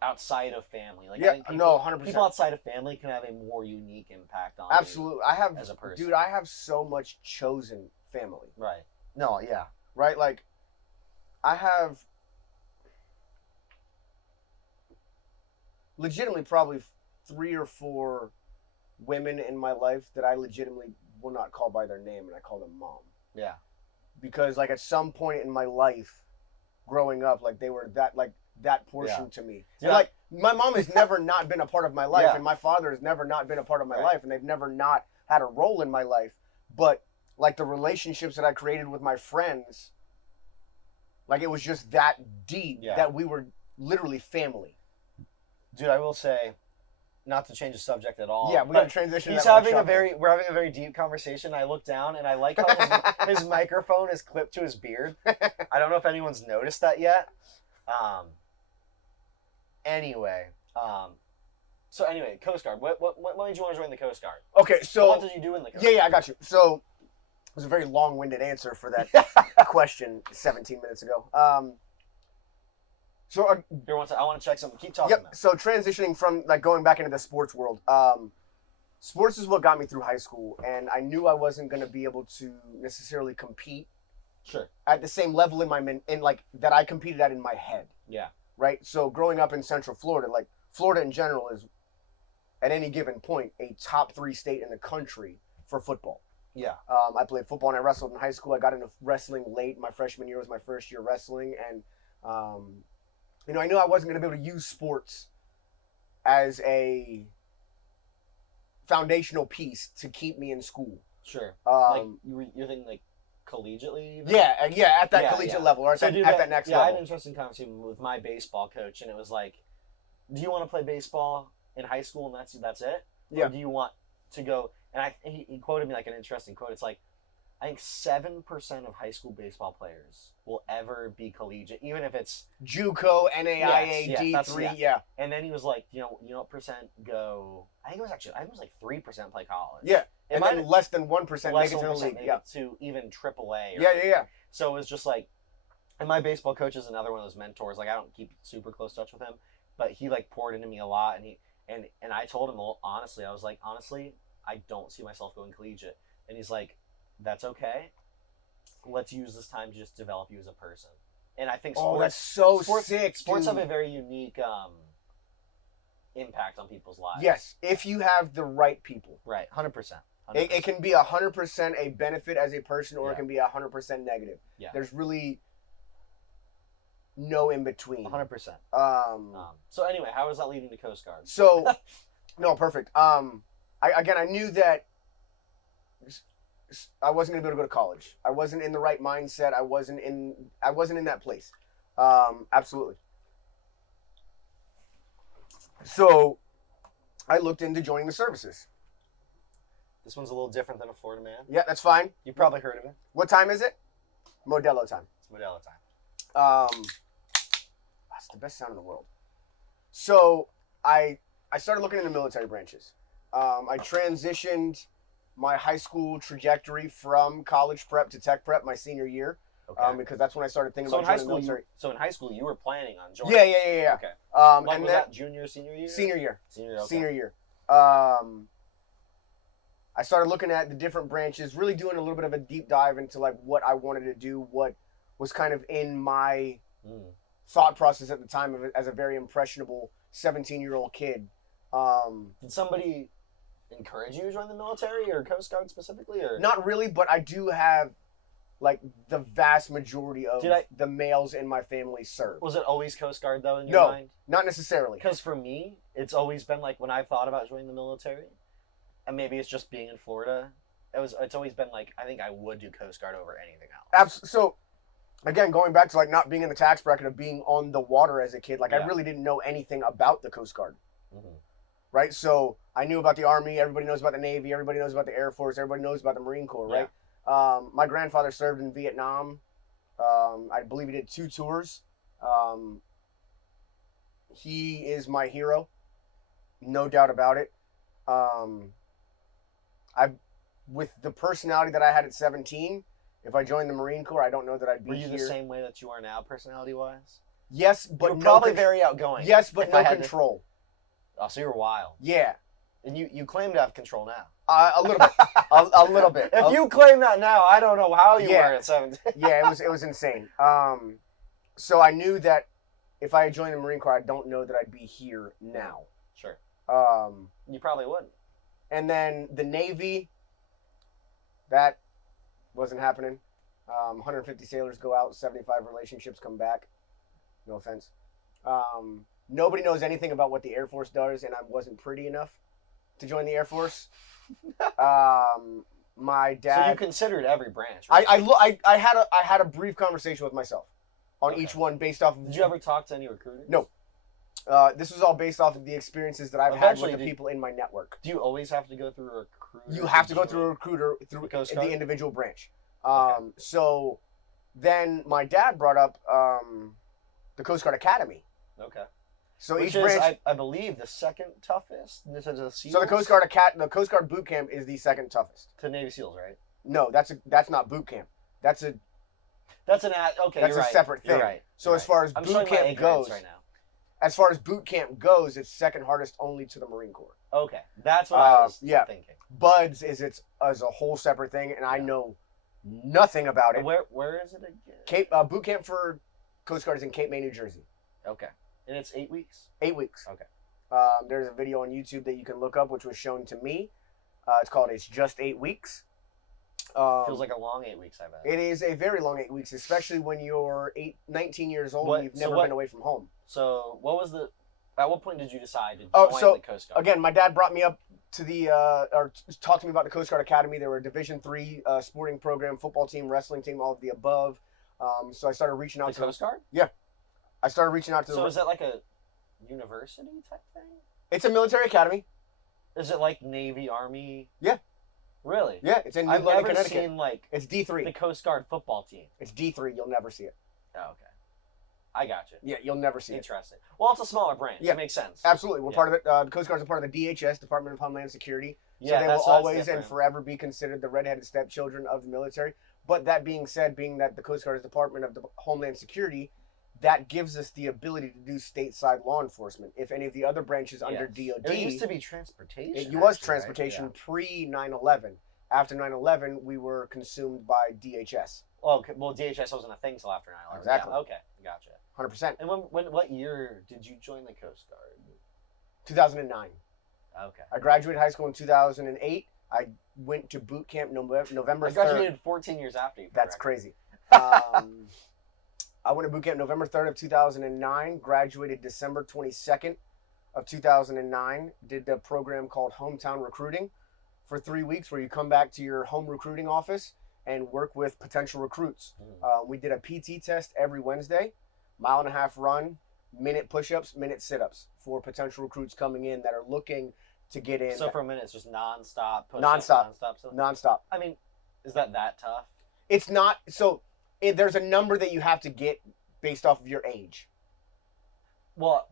outside of family. Like I think 100%. People outside of family can have a more unique impact on absolutely. You I have as a person. Dude, I have so much chosen family. Right. No. Yeah. Right. Like, I have legitimately probably 3 or 4 women in my life that I legitimately will not call by their name, and I call them mom. Yeah. Because like at some point in my life, growing up, like they were that portion to me. Yeah. And like my mom has never not been a part of my life, and my father has never not been a part of my life, and they've never not had a role in my life. But like the relationships that I created with my friends, like it was just that deep that we were literally family. Dude, I will say, not to change the subject at all. Yeah, we got to transition. We're having a very deep conversation. I look down and I like how his microphone is clipped to his beard. I don't know if anyone's noticed that yet. So anyway, Coast Guard. What made you want to join the Coast Guard? Okay, so what did you do in the Coast Guard? Yeah, I got you. So it was a very long-winded answer for that question 17 minutes ago. So I want to check something. Keep talking. Yep. So transitioning from like going back into the sports world, sports is what got me through high school, and I knew I wasn't going to be able to necessarily compete. Sure. At the same level that I competed at in my head. Yeah. Right. So growing up in Central Florida, like Florida in general is, at any given point, a top 3 state in the country for football. Yeah. I played football and I wrestled in high school. I got into wrestling late. My freshman year was my first year wrestling, and I knew I wasn't going to be able to use sports as a foundational piece to keep me in school. Sure. Like you're thinking like collegiately? Even? Yeah, at that collegiate level, or at that next level. I had an interesting conversation with my baseball coach, and it was like, do you want to play baseball in high school and that's it? Yeah. Or do you want to go? And he quoted me like an interesting quote. It's like, I think 7% of high school baseball players will ever be collegiate, even if it's JUCO, NAIA, D3, yeah. And then he was like, you know what percent go? I think it was like 3% play college. Yeah, and then less than 1% make it to the league. To even AAA. Yeah. So it was just like, and my baseball coach is another one of those mentors. Like I don't keep super close touch with him, but he like poured into me a lot, and I told him honestly, I was like, honestly, I don't see myself going collegiate, and he's like, that's okay. Let's use this time to just develop you as a person. And I think that's so sick. Sports have a very unique impact on people's lives. Yes, if you have the right people. Right, 100%. It can be 100% a benefit as a person, or it can be 100% negative. Yeah. There's really no in between. 100%. So anyway, how was that leading to Coast Guard? So, no, perfect. I knew that I wasn't gonna be able to go to college. I wasn't in the right mindset. I wasn't in that place. Absolutely. So I looked into joining the services. This one's a little different than a Florida man. Yeah, that's fine. You've probably heard of it. What time is it? Modelo time. It's Modelo time. That's the best sound in the world. So I started looking into military branches. I transitioned my high school trajectory from college prep to tech prep my senior year. Okay. Because that's when I started thinking about joining the military. So in high school, you were planning on joining? Yeah. Okay. Like, and was that junior, senior year? Senior year. Okay. Senior year. I started looking at the different branches, really doing a little bit of a deep dive into like what I wanted to do, what was kind of in my thought process at the time of it as a very impressionable 17-year-old kid. Did somebody encourage you to join the military or Coast Guard specifically? Or not really, but I do have like the vast majority of the males in my family serve. Was it always Coast Guard though in your mind? No, not necessarily. Because for me, it's always been like when I've thought about joining the military, and maybe it's just being in Florida, it's always been like I think I would do Coast Guard over anything else. So again, going back to like not being in the tax bracket of being on the water as a kid, like I really didn't know anything about the Coast Guard. Mm-hmm. Right? So I knew about the Army, everybody knows about the Navy, everybody knows about the Air Force, everybody knows about the Marine Corps, right? My grandfather served in Vietnam. I believe he did 2 tours. He is my hero, no doubt about it. With the personality that I had at 17, if I joined the Marine Corps, I don't know that I'd be here. Were you the same way that you are now, personality-wise? Yes, but you're probably very outgoing. Yes, but no control. Oh, so you're wild. Yeah. And you claim to have control now. A little bit. a little bit. If you claim that now, I don't know how you were at 17. Yeah, it was insane. So I knew that if I had joined the Marine Corps, I don't know that I'd be here now. Sure. You probably wouldn't. And then the Navy, that wasn't happening. 150 sailors go out, 75 relationships come back. No offense. Nobody knows anything about what the Air Force does, and I wasn't pretty enough to join the Air Force. My dad. So you considered every branch, right? I had a brief conversation with myself on each one based off of. Did you ever talk to any recruiters? No. This was all based off of the experiences that I've had with the people in my network. Do you always have to go through a recruiter? You have to go through a recruiter through the individual branch. So then my dad brought up the Coast Guard Academy. Okay. So which each is, branch, I believe, the second toughest. This is a SEALs? So the Coast Guard boot camp is the second toughest. To Navy SEAls, right? No, that's not boot camp. That's a separate thing. You're right. So as far as boot camp goes, right now. As far as boot camp goes, it's second hardest only to the Marine Corps. Okay, that's what I was thinking. BUDS is a whole separate thing, and I know nothing about it. Where is it again? Boot camp for Coast Guard is in Cape May, New Jersey. Okay. And it's 8 weeks? 8 weeks. Okay. There's a video on YouTube that you can look up, which was shown to me. It's called It's Just 8 Weeks. Feels like a long 8 weeks, I bet. It is a very long 8 weeks, especially when you're 19 years old and you've never been away from home. So at what point did you decide to join the Coast Guard? Again, my dad brought me up to or talked to me about the Coast Guard Academy. They were a Division III sporting program, football team, wrestling team, all of the above. So I started reaching out to the Coast Guard? Yeah. I started reaching out to So is that like a university type thing? It's a military academy. Is it like Navy, Army? Yeah. Really? Yeah, it's in New I've never Connecticut. seen like it's D3. The Coast Guard football team. It's D3. You'll never see it. Oh, okay. I got you. Yeah, you'll never see Interesting. Well, it's a smaller branch. Yeah. It makes sense. Absolutely. We're part of it. The Coast Guard's a part of the DHS, Department of Homeland Security. So they will always and forever be considered the redheaded stepchildren of the military. But that being said, being that the Coast Guard is Department of Homeland Security, that gives us the ability to do stateside law enforcement. If any of the other branches under DOD... It used to be transportation. It was transportation pre-9/11. After 9/11, we were consumed by DHS. Oh, okay. Well, DHS wasn't a thing until after 9/11. Exactly. Yeah, okay, gotcha. 100%. And what year did you join the Coast Guard? 2009. Okay. I graduated high school in 2008. I went to boot camp November 3rd. I graduated 14 years after you. That's crazy. I went to boot camp November 3rd of 2009, graduated December 22nd of 2009, did the program called Hometown Recruiting for 3 weeks where you come back to your home recruiting office and work with potential recruits. We did a PT test every Wednesday, 1.5 mile run, minute push-ups, minute sit-ups for potential recruits coming in that are looking to get in. So for a minute, it's just nonstop push-ups, nonstop. I mean, is that tough? It's not. So there's a number that you have to get based off of your age. Well,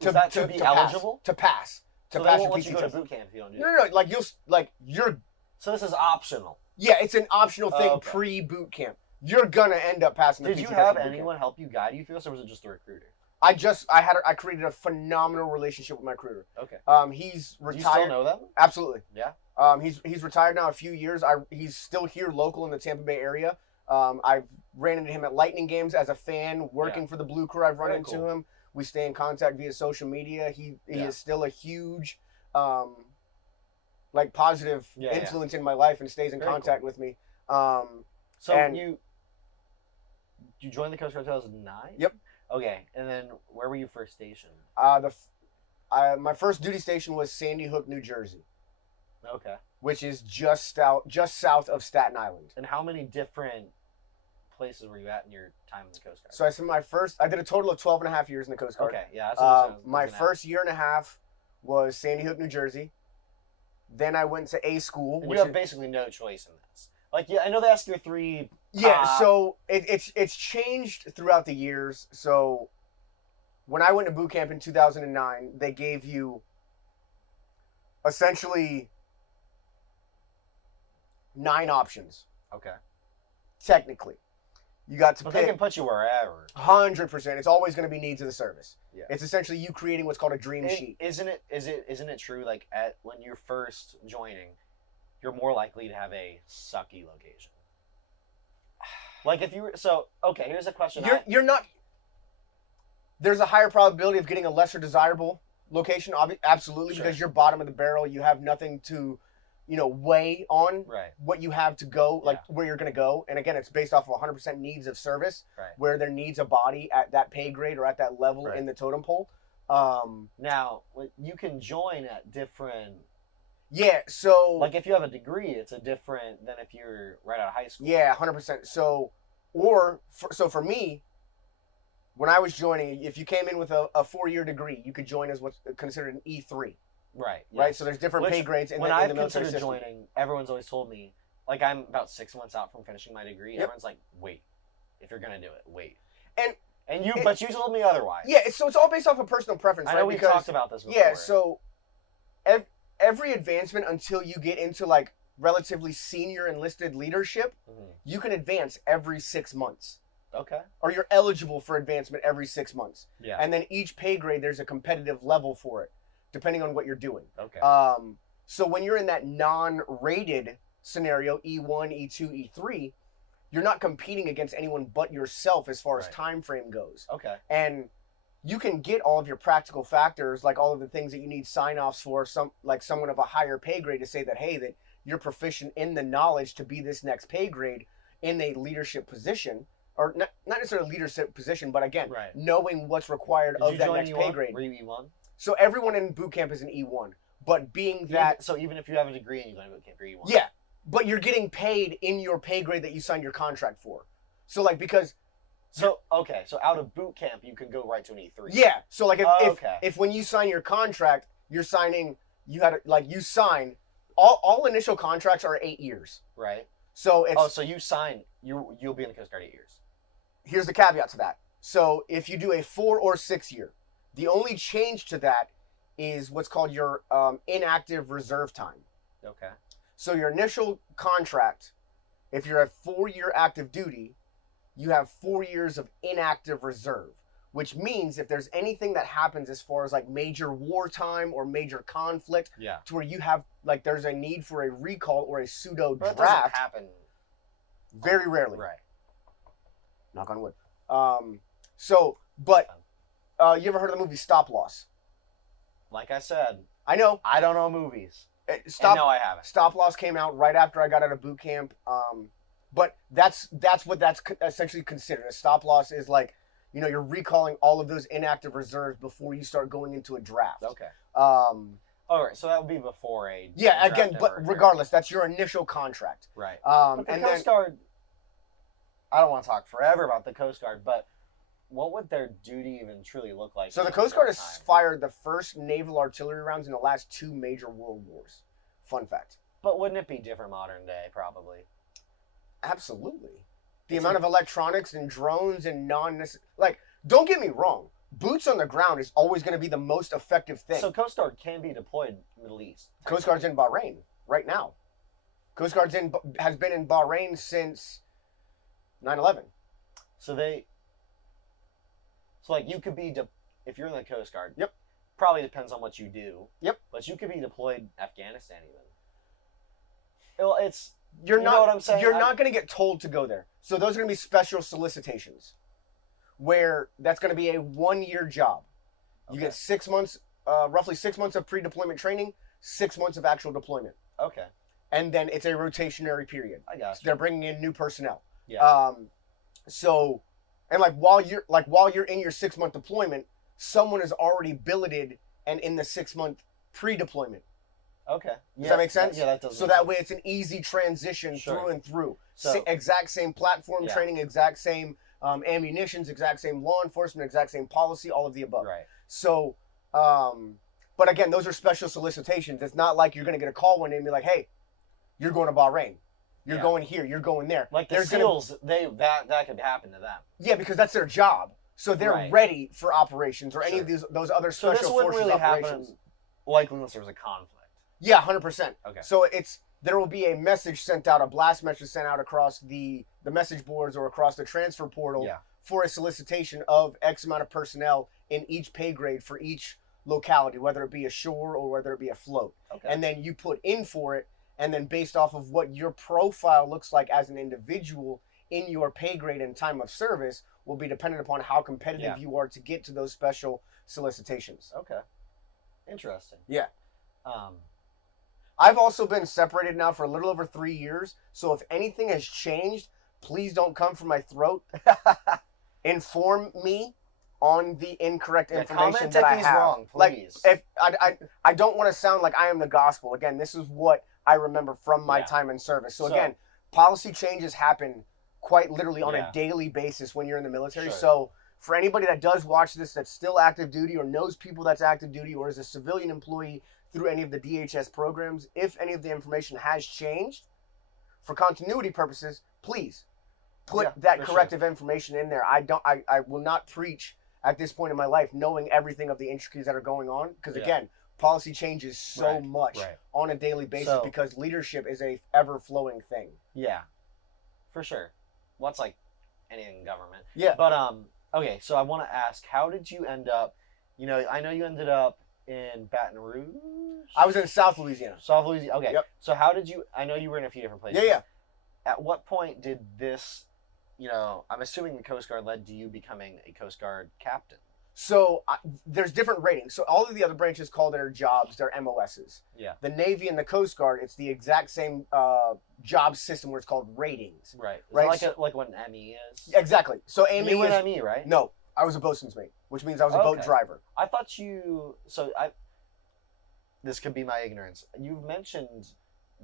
to be eligible? To pass. So they won't let you go to boot camp if you don't do that? No. You're. So this is optional. Yeah, it's an optional thing pre-boot camp. You're gonna end up passing the PT test. Did you have anyone help you guide you through this, or was it just the recruiter? I created a phenomenal relationship with my recruiter. Okay. He's retired. Do you still know them? Absolutely. Yeah. He's retired now a few years. He's still here local in the Tampa Bay area. I've ran into him at Lightning games as a fan, working for the Blue Crew. I've run into him. We stay in contact via social media. He is still a huge, positive influence in my life and stays in contact with me. You joined the Coast Guard in 2009? Yep. Okay, and then where were you first stationed? My first duty station was Sandy Hook, New Jersey. Okay. Which is just south of Staten Island. And how many different places were you at in your time in the Coast Guard? So I did a total of 12 and a half years in the Coast Guard. Okay, yeah. That's what my first year and a half was Sandy Hook, New Jersey. Then I went to A school. And you have basically no choice in this. I know they ask your three. So it's changed throughout the years. So when I went to boot camp in 2009, they gave you essentially 9 options. Okay. Technically, you got to pick. But they can put you wherever. 100%. It's always going to be needs of the service. Yeah. It's essentially you creating what's called a dream sheet. Isn't it true? When you're first joining, you're more likely to have a sucky location. Here's a question. You're not. There's a higher probability of getting a lesser desirable location, absolutely, because you're bottom of the barrel. You have nothing to, weigh on what you have to go, where you're going to go. And again, it's based off of 100% needs of service, where there needs a body at that pay grade or at that level in the totem pole. Now, you can join at different. Yeah, so if you have a degree, it's a different than if you're right out of high school. Yeah, 100%. So for me, when I was joining, if you came in with a 4-year degree, you could join as what's considered an E3. Right. Yes. Right. So there's different pay grades in the military system. When I've considered joining, everyone's always told me, I'm about 6 months out from finishing my degree. Yep. Everyone's like, wait, if you're gonna do it, wait. But you told me otherwise. Yeah. So it's all based off of personal preference. I know we talked about this before. Yeah. So every advancement until you get into relatively senior enlisted leadership, you can advance every 6 months. Okay. Or you're eligible for advancement every 6 months. Yeah. And then each pay grade, there's a competitive level for it, depending on what you're doing. Okay. So when you're in that non-rated scenario, E1, E2, E3, you're not competing against anyone but yourself as far as time frame goes. Okay. And you can get all of your practical factors, all of the things that you need sign-offs for, someone of a higher pay grade to say that, hey, that you're proficient in the knowledge to be this next pay grade in a leadership position, or not necessarily a leadership position, but again, knowing what's required of that next pay grade. Were you E1? So everyone in boot camp is an E1, but being that... So even if you have a degree and you go to boot camp, you're E1? Yeah, but you're getting paid in your pay grade that you signed your contract for. So because... So out of boot camp, you can go right to an E3. Yeah. So if when you sign your contract, you're signing, you sign, all initial contracts are 8 years. Right. So it's... so you sign, you'll be in the Coast Guard 8 years. Here's the caveat to that. So if you do a 4 or 6 year, the only change to that is what's called your inactive reserve time. Okay. So your initial contract, if you're at 4-year active duty, you have 4 years of inactive reserve, which means if there's anything that happens as far as major wartime or major conflict, to where you have there's a need for a recall or a pseudo draft. That doesn't happen very rarely. Right. Knock on wood. You ever heard of the movie Stop Loss? Like I said, I know. I don't know movies. No, I haven't. Stop Loss came out right after I got out of boot camp. But that's what that's essentially considered. A stop loss is you're recalling all of those inactive reserves before you start going into a draft. Okay. All right, so that would be before a but regardless, that's your initial contract. Right. But the Coast Guard, I don't want to talk forever about the Coast Guard, but what would their duty even truly look like? So the Coast Guard has fired the first naval artillery rounds in the last 2 major world wars. Fun fact. But wouldn't it be different modern day, probably? Absolutely. The amount of electronics and drones and like, don't get me wrong. Boots on the ground is always going to be the most effective thing. So Coast Guard can be deployed in the Middle East. Coast Guard's in Bahrain right now. Coast Guard's has been in Bahrain since 9/11. So like you could be, if you're in the Coast Guard. Yep. Probably depends on what you do. Yep. But you could be deployed in Afghanistan even. Well, you know what I'm saying? You're not going to get told to go there. So those are going to be special solicitations, where that's going to be a 1-year job. You get 6 months, roughly 6 months of pre-deployment training, 6 months of actual deployment. Okay. And then it's a rotationary period. I got you. So they're bringing in new personnel. Yeah. So, and like while you're in your 6-month deployment, someone is already billeted and in the 6-month pre-deployment. Okay. Does that make sense? Yeah, that does. So that way it's an easy transition through and through. So, exact same platform training, exact same ammunitions, exact same law enforcement, exact same policy, all of the above. Right. So, but again, those are special solicitations. It's not like you're going to get a call one day and be like, hey, you're going to Bahrain. You're going here. You're going there. Like the SEALs, that could happen to them. Yeah, because that's their job. So they're roady for operations or any of those other special forces really operations. Happen, likely unless there was a conflict. Yeah, 100%. Okay. So there will be a message sent out, a blast message sent out across the message boards or across the transfer portal for a solicitation of X amount of personnel in each pay grade for each locality, whether it be ashore or whether it be afloat. Okay. And then you put in for it, and then based off of what your profile looks like as an individual in your pay grade and time of service will be dependent upon how competitive you are to get to those special solicitations. Okay. Interesting. Yeah. I've also been separated now for a little over 3 years. So if anything has changed, please don't come for my throat. Inform me on the incorrect information that I have. Wrong, please. Like, if I don't want to sound like I am the gospel. Again, this is what I remember from my time in service. So again, policy changes happen quite literally on a daily basis when you're in the military. Sure. So for anybody that does watch this that's still active duty or knows people that's active duty or is a civilian employee through any of the DHS programs, if any of the information has changed, for continuity purposes, please put that corrective information in there. I will not preach at this point in my life knowing everything of the intricacies that are going on, because again, policy changes so much on a daily basis because leadership is a ever-flowing thing. Yeah, for sure. Well, it's like anything in government. Yeah. But okay, so I want to ask, how did you end up? You know, I know you ended up in Baton Rouge. I was in South Louisiana. South Louisiana. Okay. Yep. So how did you? I know you were in a few different places. Yeah. At what point did this? You know, I'm assuming the Coast Guard led to you becoming a Coast Guard captain. So there's different ratings. So all of the other branches call their jobs their MOSs. Yeah. The Navy and the Coast Guard, it's the exact same job system where it's called ratings. Right. Is right. It like what an ME is? Exactly. So ME you were is an ME, right? No, I was a boatswain's mate, which means I was a boat driver. I thought you. This could be my ignorance. You've mentioned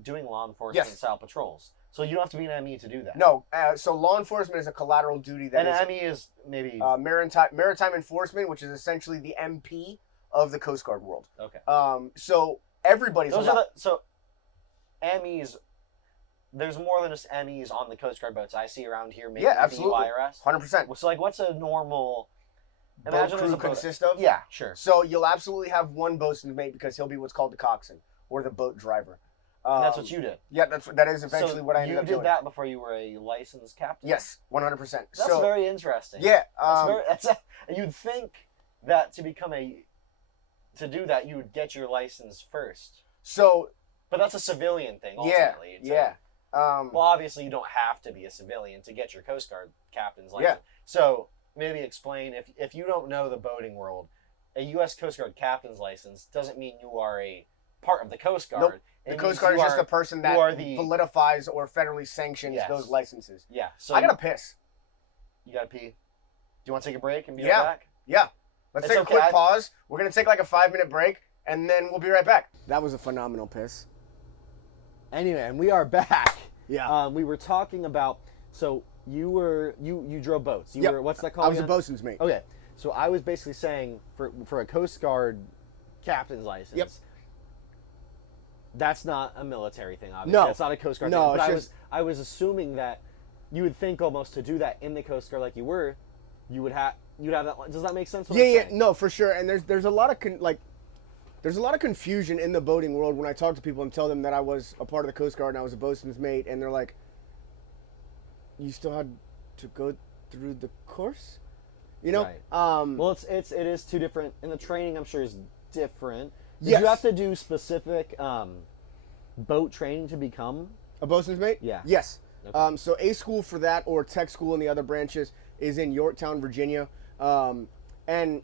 doing law enforcement style patrols. So you don't have to be an ME to do that. No. So law enforcement is a collateral duty that an ME is maybe maritime enforcement, which is essentially the MP of the Coast Guard world. Okay. So everybody's so MEs. There's more than just MEs on the Coast Guard boats I see around here. Maybe absolutely. IRS. 100%. So like, what's a normal boat crew consist of? Yeah, sure. So you'll absolutely have one boatswain's mate because he'll be what's called the coxswain or the boat driver. And that's what you did. Yeah, that is eventually what I ended up doing. You did that before you were a licensed captain? Yes, 100%. That's very interesting. Yeah. You'd think that to do that, you would get your license first. So. But that's a civilian thing, ultimately. Yeah. Well, obviously, you don't have to be a civilian to get your Coast Guard captain's license. Yeah. So maybe explain, if you don't know the boating world, a U.S. Coast Guard captain's license doesn't mean you are a part of the Coast Guard. Nope. The Coast Guard is just the person that validifies or federally sanctions those licenses. Yeah. So I gotta piss. You gotta pee. Do you want to take a break and be right back? Yeah. Let's take a quick pause. We're gonna take like a 5-minute break, and then we'll be right back. That was a phenomenal piss. Anyway, and we are back. Yeah. We were talking about, so you drove boats. You Yep. were, what's that called? I was a again? bosun's mate. Okay, so I was basically saying for a Coast Guard captain's license. Yep. That's not a military thing, obviously. No. That's not a Coast Guard No, thing. But it's I was assuming that you would think almost to do that in the Coast Guard like you were, you'd have that. Does that make sense? What I'm Yeah, saying? no, for sure. And there's a lot of there's a lot of confusion in the boating world when I talk to people and tell them that I was a part of the Coast Guard and I was a bosun's mate, and they're like, "You still had to go through the course?" You know? Right. Well, it is two different, and the training I'm sure is different. Did Yes. you have to do specific boat training to become A bosun's mate? Yeah. Yes. Okay. So A school for that, or tech school in the other branches, is in Yorktown, Virginia. And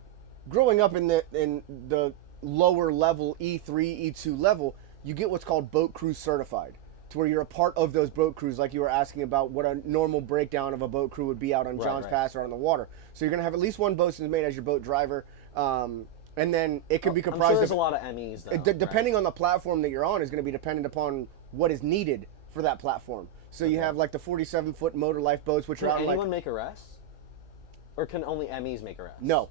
growing up in the lower level E3, E2 level, you get what's called boat crew certified, to where you're a part of those boat crews, like you were asking about what a normal breakdown of a boat crew would be out on Johns Pass or on the water. So you're going to have at least one bosun's mate as your boat driver. And then it can be comprised I'm sure there's of a lot of MEs, though. depending on the platform that you're on is going to be dependent upon what is needed for that platform. So you have like the 47-foot motor life boats, which Can are out anyone make arrests? Or can only MEs make arrests? No.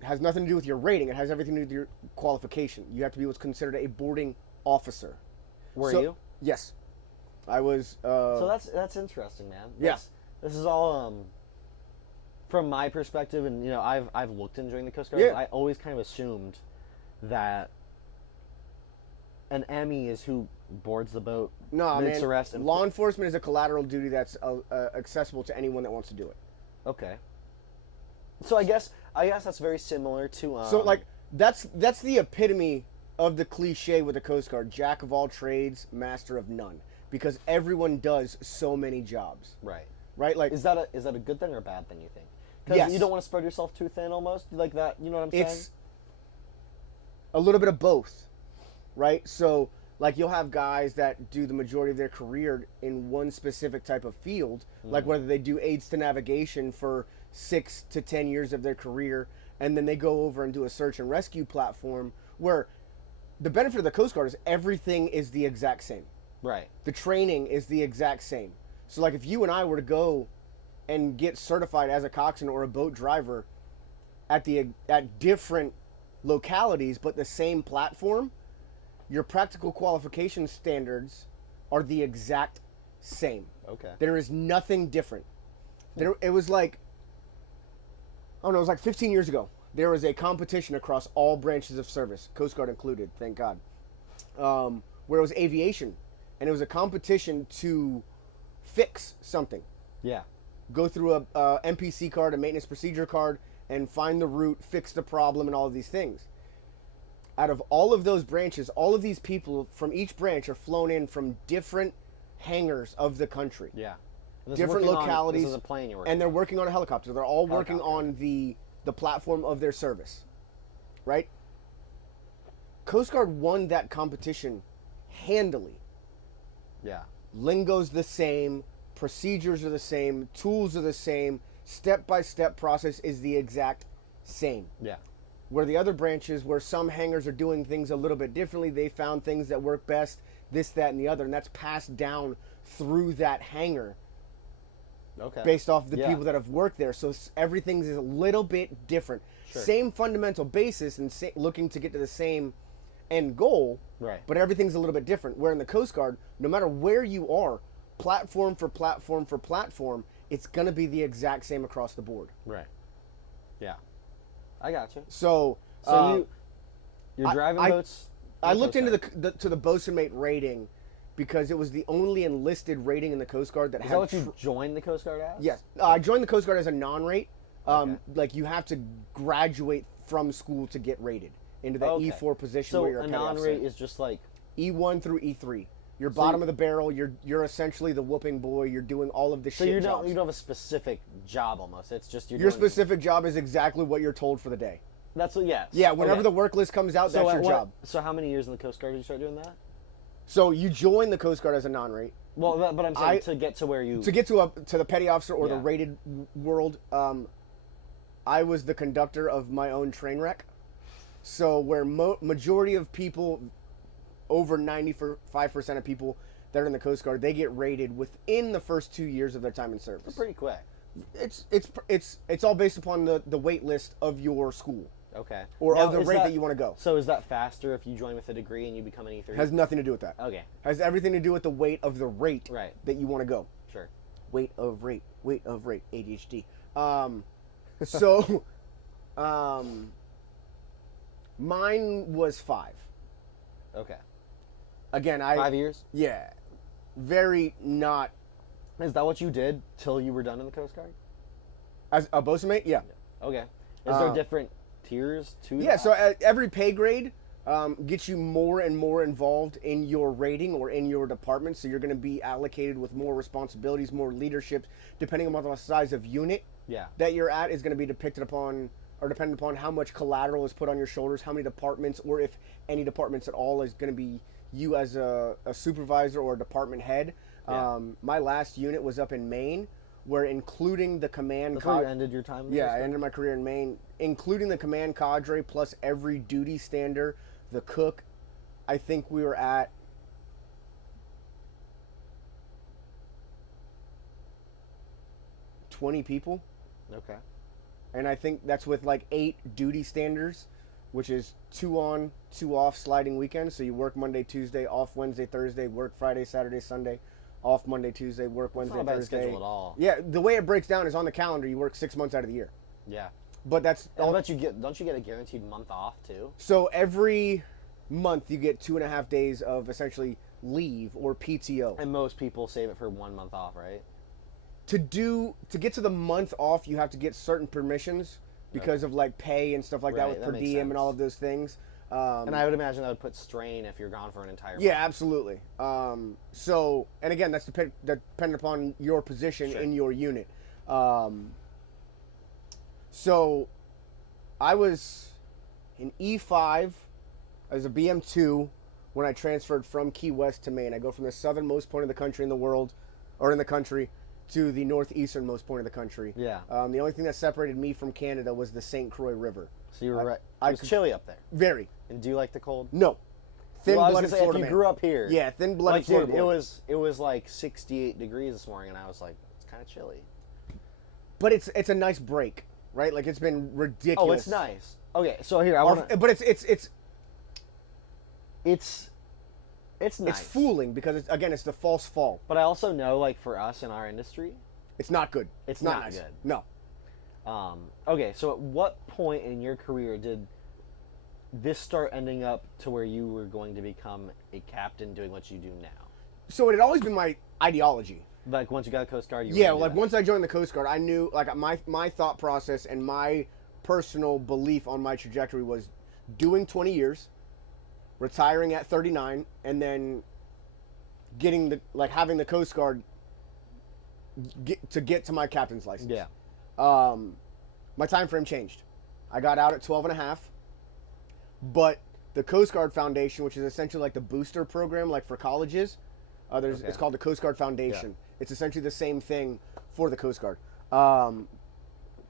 It has nothing to do with your rating. It has everything to do with your qualification. You have to be what's considered a boarding officer. Were So- you? Yes. I was... So that's interesting, man. Yeah. This is all from my perspective, and I've looked in during the Coast Guard. Yeah. I always kind of assumed that an ME is who boards the boat, No, makes man. arrest, and Law enforcement is a collateral duty that's accessible to anyone that wants to do it. Okay. So I guess that's very similar to. So like that's the epitome of the cliche with the Coast Guard: jack of all trades, master of none, because everyone does so many jobs. Right. Right? Like Is that a good thing or a bad thing, you think? Because Yes. you don't want to spread yourself too thin, almost like that. You know what I'm saying? it's a little bit of both, right? So like you'll have guys that do the majority of their career in one specific type of field, like whether they do aids to navigation for 6 to 10 years of their career, and then they go over and do a search and rescue platform where the benefit of the Coast Guard is everything is the exact same. Right. The training is the exact same. So like if you and I were to go and get certified as a coxswain or a boat driver at different localities but the same platform, your practical qualification standards are the exact same. Okay. There is nothing different. It was like, I don't know, it was like 15 years ago. There was a competition across all branches of service, Coast Guard included, thank God, where it was aviation. And it was a competition to fix something. Yeah. Go through a MPC card, a maintenance procedure card, and find the route, fix the problem, and all of these things. Out of all of those branches, all of these people from each branch are flown in from different hangars of the country. Yeah. And this is Different working on- localities. this is a plane you're working And they're on. working on a helicopter. They're all working Helicopter. on the platform of their service. Right? Coast Guard won that competition handily. Yeah. Lingo's the same, procedures are the same, tools are the same, step-by-step process is the exact same. Yeah. Where the other branches, where some hangars are doing things a little bit differently, they found things that work best, this, that, and the other, and that's passed down through that hangar Okay. based off the Yeah. people that have worked there. So everything's a little bit different. Sure. Same fundamental basis and looking to get to the same end goal, Right. but everything's a little bit different. Where in the Coast Guard, no matter where you are, platform for platform for platform, it's going to be the exact same across the board. Right. Yeah. I got you. So, So you're driving I- boats. I in looked Coast into Guard. the bosun mate rating because it was the only enlisted rating in the Coast Guard that Is had. that what you joined the Coast Guard as? Yes, I joined the Coast Guard as a non-rate. Okay. Like you have to graduate from school to get rated into the Okay. E4 position So where you're a a petty non-rate officer. is just like E1 through E3. You're So bottom you- of the barrel. You're essentially the whooping boy. You're doing all of the so shit you jobs. don't have a specific job almost. It's just Your doing, specific job is exactly what you're told for the day. That's what. Yes. Yeah, whenever Okay. the work list comes out, that's at your what- job. So how many years in the Coast Guard did you start doing that? So you join the Coast Guard as a non-rate. Well, but I'm saying to get to where you To get to the petty officer or the Yeah. rated world, I was the conductor of my own train wreck. So where majority of people, over 95% of people that are in the Coast Guard, they get rated within the first 2 years of their time in service. That's pretty quick. It's all based upon the wait list of your school. Okay. Or of the rate that you want to go. So is that faster if you join with a degree and you become an E3? Has nothing to do with that. Okay. Has everything to do with the weight of the rate that you want to go. Sure. Weight of rate, ADHD. So, mine was 5. Okay. Again, 5 years? Yeah. Very not. Is that what you did till you were done in the Coast Guard? As a bosun mate? Yeah. Okay. Is there different tiers to that? Yeah, so every pay grade gets you more and more involved in your rating or in your department. So you're going to be allocated with more responsibilities, more leadership, depending on the size of unit that you're at is going to be dependent upon how much collateral is put on your shoulders, how many departments, or if any departments at all is going to be you as a supervisor or a department head. Yeah. My last unit was up in Maine, where including the command... That's where you ended your time? Yeah, I ended my career in Maine. Including the command cadre plus every duty stander, the cook, I think we were at... 20 people. Okay. And I think that's with like 8 duty standers, which is 2 on, 2 off sliding weekends. So you work Monday, Tuesday, off Wednesday, Thursday, work Friday, Saturday, Sunday, off Monday, Tuesday, work Wednesday, Thursday. Thursday. Not a bad schedule at all. Yeah, the way it breaks down is on the calendar. You work 6 months out of the year. Yeah. But that's... don't you get a guaranteed month off too? So every month you get 2.5 days of essentially leave or PTO. And most people save it for 1 month off, right? To get to the month off, you have to get certain permissions because of like pay and stuff like that with per diem and all of those things. And I would imagine that would put strain if you're gone for an entire month. Yeah, absolutely. So, and again, that's dependent upon your position in your unit. So, I was in E5 as a BM2 when I transferred from Key West to Maine. I go from the southernmost point of the country in the world, or in the country, to the northeasternmost point of the country. Yeah. The only thing that separated me from Canada was the St. Croix River. So you were right. It was chilly up there. Very. And do you like the cold? No. Thin-blooded Florida if you man. grew up here. Yeah, thin-blooded Florida dude, boy. it was like 68 degrees this morning, and I was like, it's kind of chilly. But it's a nice break, right? Like, it's been ridiculous. Oh, it's nice. Okay, so here, I want to... But it's nice. It's fooling because, it's the false fall. But I also know, like, for us in our industry... It's not good. It's not nice. Good. No. Okay, so at what point in your career did this start ending up to where you were going to become a captain doing what you do now? So it had always been my ideology. Like, once you got the Coast Guard, once I joined the Coast Guard, I knew, like, my thought process and my personal belief on my trajectory was doing 20 years, retiring at 39, and then having the Coast Guard get to my captain's license. Yeah. My time frame changed. I got out at 12 and a half, but the Coast Guard Foundation, which is essentially like the booster program, like for colleges, it's called the Coast Guard Foundation. Yeah. It's essentially the same thing for the Coast Guard.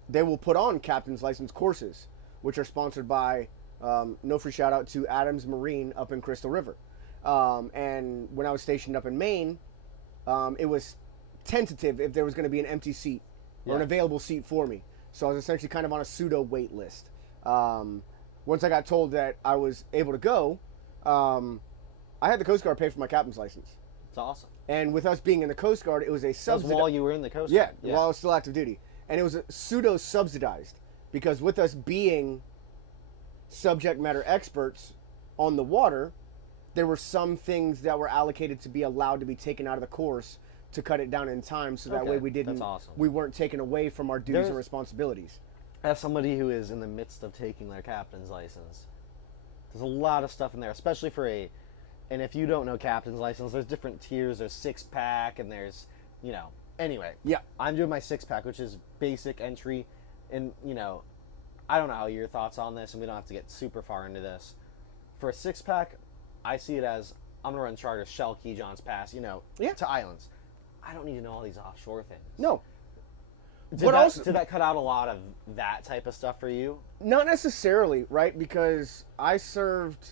They will put on captain's license courses, which are sponsored by, no free shout out to Adams Marine up in Crystal River. And when I was stationed up in Maine, it was tentative if there was going to be an empty seat or an available seat for me. So I was essentially kind of on a pseudo wait list. Once I got told that I was able to go, I had the Coast Guard pay for my captain's license. It's awesome. And with us being in the Coast Guard, it was a subsidized... while you were in the Coast Guard? Yeah, while I was still active duty. And it was a pseudo subsidized because with us being subject matter experts on the water, there were some things that were allocated to be allowed to be taken out of the course to cut it down in time, so that way we weren't taken away from our duties and responsibilities. As somebody who is in the midst of taking their captain's license, there's a lot of stuff in there, especially for and if you don't know captain's license, there's different tiers. There's 6-pack and there's, anyway. Yeah. I'm doing my 6-pack, which is basic entry, and, I don't know your thoughts on this, and we don't have to get super far into this. For a 6-pack, I see it as, I'm going to run charter Shell, Key Johns Pass, to islands. I don't need to know all these offshore things. No. Did that cut out a lot of that type of stuff for you? Not necessarily, right? Because I served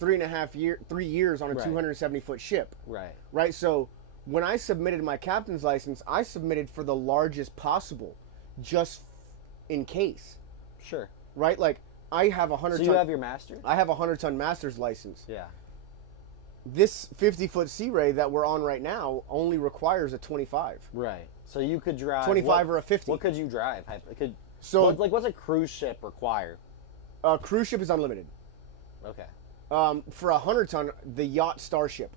3 years on a Right. 270-foot ship. Right. Right. So when I submitted my captain's license, I submitted for the largest possible, just in case. Sure. Right. Like I have a 100. So you have your master? I have a 100-ton master's license. Yeah. This 50-foot Sea Ray that we're on right now only requires a 25. Right. So you could drive 25 or a 50. What could you drive? So what's a cruise ship require? A cruise ship is unlimited. Okay. For a 100-ton, the Yacht Starship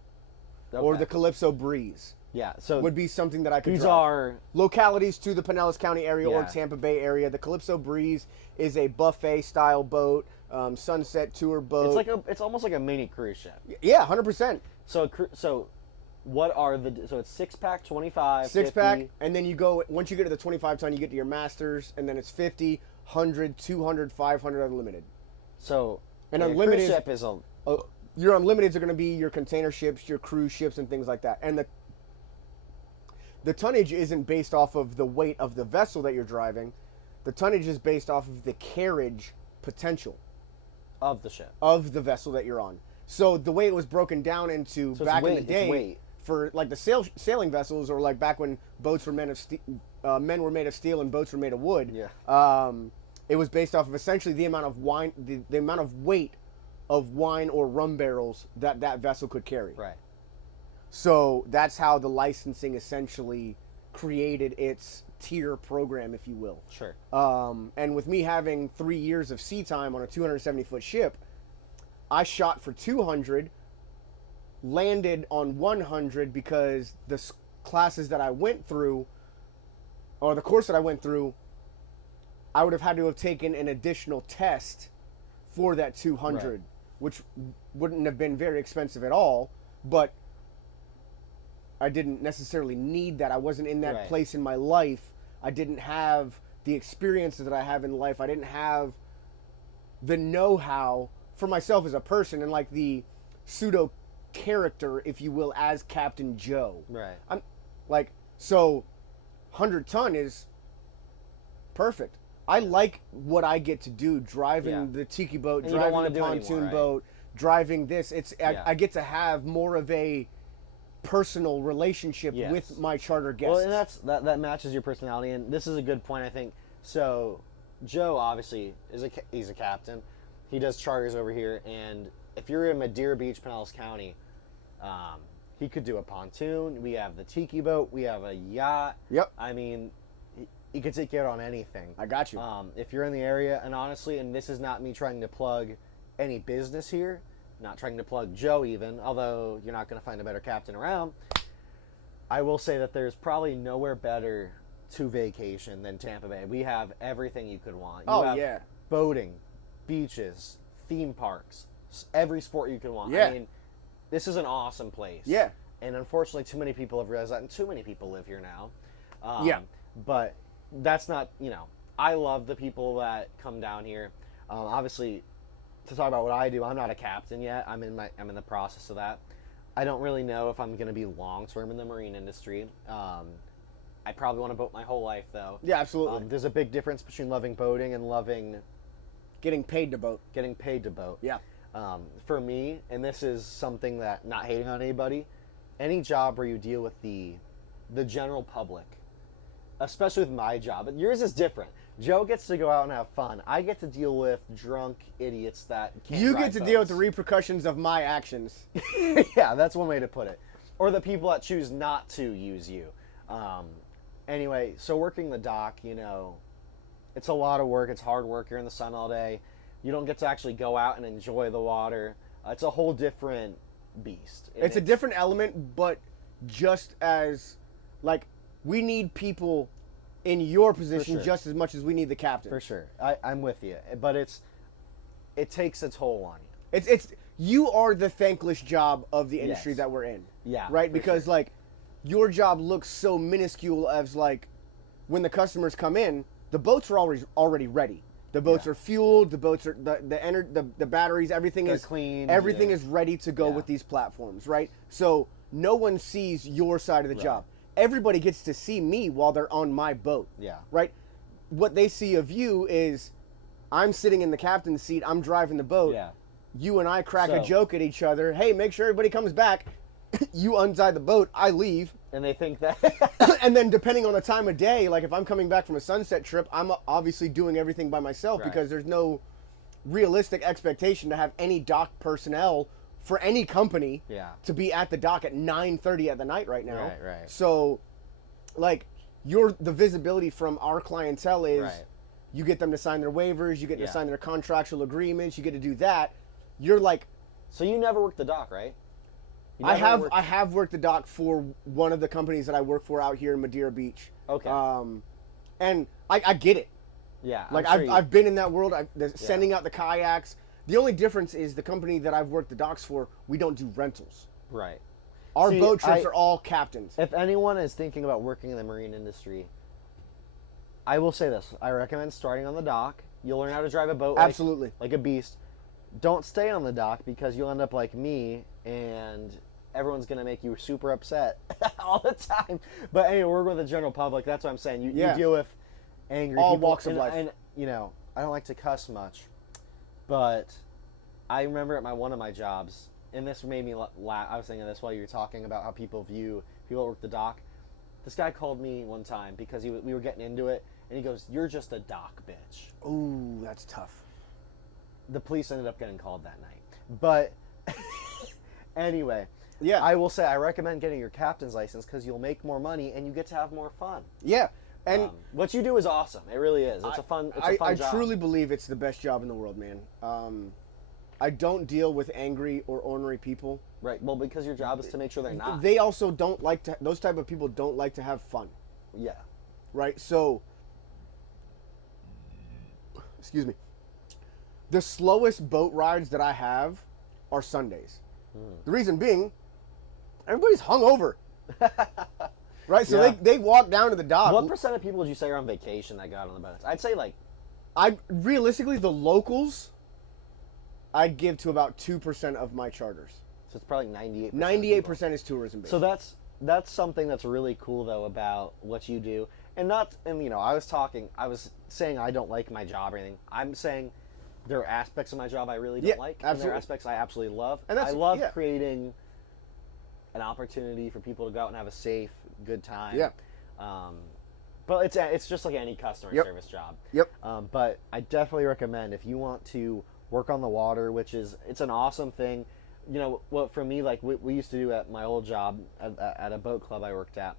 or the Calypso Breeze. Yeah. So would be something that I could these drive. are Localities to the Pinellas County area or Yeah. Tampa Bay area. The Calypso Breeze is a buffet style boat, sunset tour boat. it's almost like a mini cruise ship. Yeah, 100%. So what are so it's 6-pack, 25, 6-pack, 50. and then you go, once you get to the 25-ton, you get to your Masters, and then it's 50, 100, 200, 500 unlimited. So And a unlimited cruise ship is a your unlimiteds are going to be your container ships, your cruise ships, and things like that. And the tonnage isn't based off of the weight of the vessel that you're driving. The tonnage is based off of the carriage potential of the ship. of the vessel that you're on. So the way it was broken down into So it's back in weight, the it's day weight. for like the sailing vessels, or like back when boats were men were made of steel and boats were made of wood. Yeah. It was based off of essentially the amount of wine, the amount of weight of wine or rum barrels that vessel could carry. Right. So that's how the licensing essentially created its tier program, if you will. Sure. And with me having 3 years of sea time on a 270-foot ship, I shot for 200, landed on 100 because the classes that I went through, or the course that I went through, I would have had to have taken an additional test for that 200, Right. which wouldn't have been very expensive at all, but I didn't necessarily need that. I wasn't in that Right. place in my life. I didn't have the experiences that I have in life. I didn't have the know-how for myself as a person and like the pseudo character, if you will, as Captain Joe. Right. I'm like, so 100-ton is perfect. I like what I get to do, driving Yeah. the tiki boat, And you don't driving wanna the do pontoon anymore, right? boat, driving this. Yeah. I get to have more of a personal relationship Yes. with my charter guests. Well, and that matches your personality, and this is a good point, I think. So, Joe obviously he's a captain. He does charters over here, and if you're in Madeira Beach, Pinellas County, he could do a pontoon. We have the tiki boat. We have a yacht. Yep. I mean, he could take you out on anything. I got you. If you're in the area, and honestly, and this is not me trying to plug any business here, not trying to plug Joe even, although you're not going to find a better captain around, I will say that there's probably nowhere better to vacation than Tampa Bay. We have everything you could want. You have yeah. boating, beaches, theme parks, every sport you can want. Yeah. I mean, this is an awesome place. Yeah. And unfortunately, too many people have realized that, and too many people live here now. Yeah. But that's not, I love the people that come down here. Obviously, to talk about what I do, I'm not a captain yet. I'm in the process of that. I don't really know if I'm going to be long term in the marine industry. I probably want to boat my whole life, though. Yeah, absolutely. There's a big difference between loving boating and loving Getting paid to boat. getting paid to boat. Yeah. For me, and this is something that, not hating on anybody, any job where you deal with the general public, especially with my job, and yours is different. Joe gets to go out and have fun. I get to deal with drunk idiots that can't You drive get to deal with boats. the repercussions of my actions. Yeah, that's one way to put it. Or the people that choose not to use you. Anyway, so working the dock, it's a lot of work. It's hard work. You're in the sun all day. You don't get to actually go out and enjoy the water. It's a whole different beast. And It's a different element, but just as, like, we need people in your position sure. just as much as we need the captain. For sure. I'm with you. But it takes a toll on you. It's you are the thankless job of the industry Yes. that we're in. Yeah. Right? for Because, sure. like, your job looks so minuscule as, like, when the customers come in, the boats are already ready. The boats Yeah. are fueled. The boats are the batteries. Everything They're is clean. Everything Yeah. is ready to go Yeah. with these platforms, right? So no one sees your side of the Right. job. Everybody gets to see me while they're on my boat, Yeah. right? What they see of you is I'm sitting in the captain's seat. I'm driving the boat. Yeah. you and I crack a joke at each other. Hey, make sure everybody comes back. You untie the boat, I leave. And they think that. And then depending on the time of day, like if I'm coming back from a sunset trip, I'm obviously doing everything by myself because there's no realistic expectation to have any dock personnel for any company to be at the dock at 9:30 at the night right now. Right. So, like, the visibility from our clientele is you get them to sign their waivers, you get to sign their contractual agreements, you get to do that. You're like... So you never worked the dock, right? I have worked the dock for one of the companies that I work for out here in Madeira Beach. Okay. And I get it. Yeah. Like I've been in that world. Sending out the kayaks. The only difference is the company that I've worked the docks for, we don't do rentals. Right. Our boat trips are all captains. If anyone is thinking about working in the marine industry, I will say this. I recommend starting on the dock. You'll learn how to drive a boat like a beast. Don't stay on the dock because you'll end up like me and everyone's going to make you super upset all the time. But anyway, work with the general public. That's what I'm saying. You deal with angry all people. walks of life. And, you know, I don't like to cuss much, but I remember at one of my jobs, and this made me laugh. I was thinking this while you were talking about how people view people that work the dock. This guy called me one time because we were getting into it, and he goes, "You're just a dock bitch." Ooh, that's tough. The police ended up getting called that night. But anyway, I will say I recommend getting your captain's license because you'll make more money and you get to have more fun. Yeah. And what you do is awesome. It really is. It's a fun job. I truly believe it's the best job in the world, man. I don't deal with angry or ornery people. Right. Well, because your job is to make sure they're not. They also don't like to, those type of people don't like to have fun. Yeah. Right? So, excuse me. The slowest boat rides that I have are Sundays. The reason being, everybody's hungover. Right? So they walk down to the dock. What percent of people would you say are on vacation that got on the boats? I'd say realistically, the locals, I'd give to about 2% of my charters. So it's probably 98%. 98% is tourism based. So that's something that's really cool though about what you do. And you know, I was saying I don't like my job or anything. I'm saying there are aspects of my job I really don't like. Absolutely. And there are aspects I absolutely love. And I love creating an opportunity for people to go out and have a safe, good time. Yeah. But it's just like any customer service job. Yep. But I definitely recommend if you want to work on the water, it's an awesome thing. You know, what for me, like we used to do at my old job at a boat club I worked at,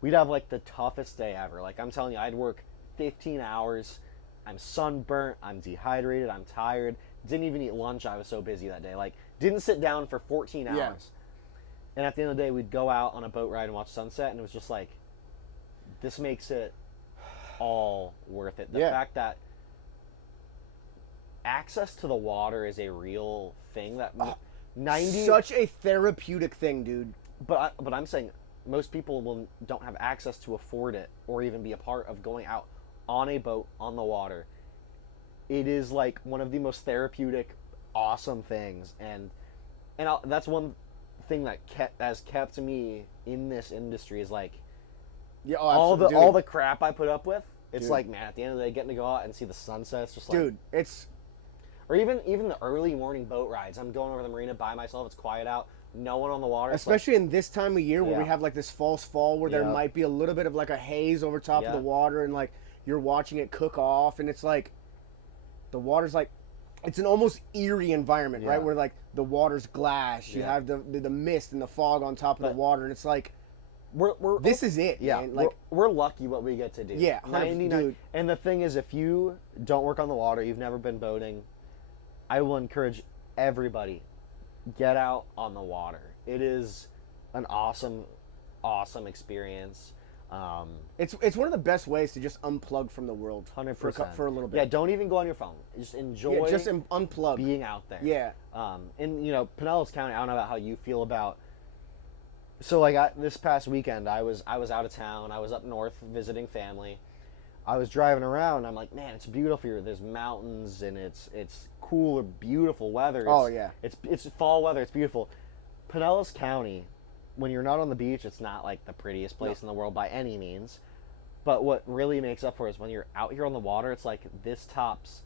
we'd have like the toughest day ever. Like I'm telling you, I'd work 15 hours. I'm sunburnt, I'm dehydrated, I'm tired. Didn't even eat lunch, I was so busy that day. Like, didn't sit down for 14 hours. Yeah. And at the end of the day, we'd go out on a boat ride and watch sunset, and it was just like, this makes it all worth it. The fact that access to the water is a real thing that such a therapeutic thing, dude. But I'm saying most people don't have access to afford it or even be a part of going out on a boat on the water. It is like one of the most therapeutic, awesome things, and that's one thing that has kept me in this industry is like all the crap I put up with. It's like, man, at the end of the day, getting to go out and see the sunset, it's just like, dude, it's or even the early morning boat rides. I'm going over the marina by myself. It's quiet out, no one on the water. Especially in this time of year where we have like this false fall where there might be a little bit of like a haze over top of the water and like you're watching it cook off, and it's like the water's like, it's an almost eerie environment, right? Where like the water's glass, you have the mist and the fog on top of the water, and it's like, this is it, man. Like we're lucky what we get to do. Yeah, 99. Dude. And the thing is, if you don't work on the water, you've never been boating, I will encourage everybody, get out on the water. It is an awesome experience. It's one of the best ways to just unplug from the world 100% for a little bit. Yeah, don't even go on your phone. Just enjoy. Just unplug. Being out there. Yeah. And you know, Pinellas County. I don't know about how you feel about. So like this past weekend, I was out of town. I was up north visiting family. I was driving around. And I'm like, man, it's beautiful here. There's mountains and it's cool, beautiful weather. It's fall weather. It's beautiful. Pinellas County. When you're not on the beach, it's not like the prettiest place in the world by any means. But what really makes up for it is when you're out here on the water, it's like this tops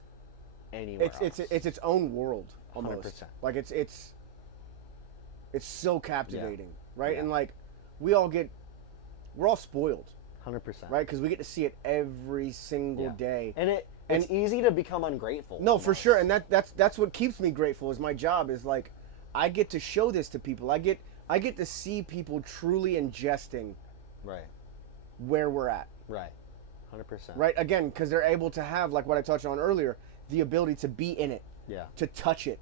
anywhere else. It's its own world almost. 100%. Like it's so captivating, right? Yeah. And like we're all spoiled, 100%. right? Because we get to see it every single day. And it's easy to become ungrateful. No, for sure. And that's what keeps me grateful. Is my job is like I get to show this to people. I get to see people truly ingesting right where we're at. Right. 100%. Right? Again, because they're able to have, like what I touched on earlier, the ability to be in it. Yeah. To touch it.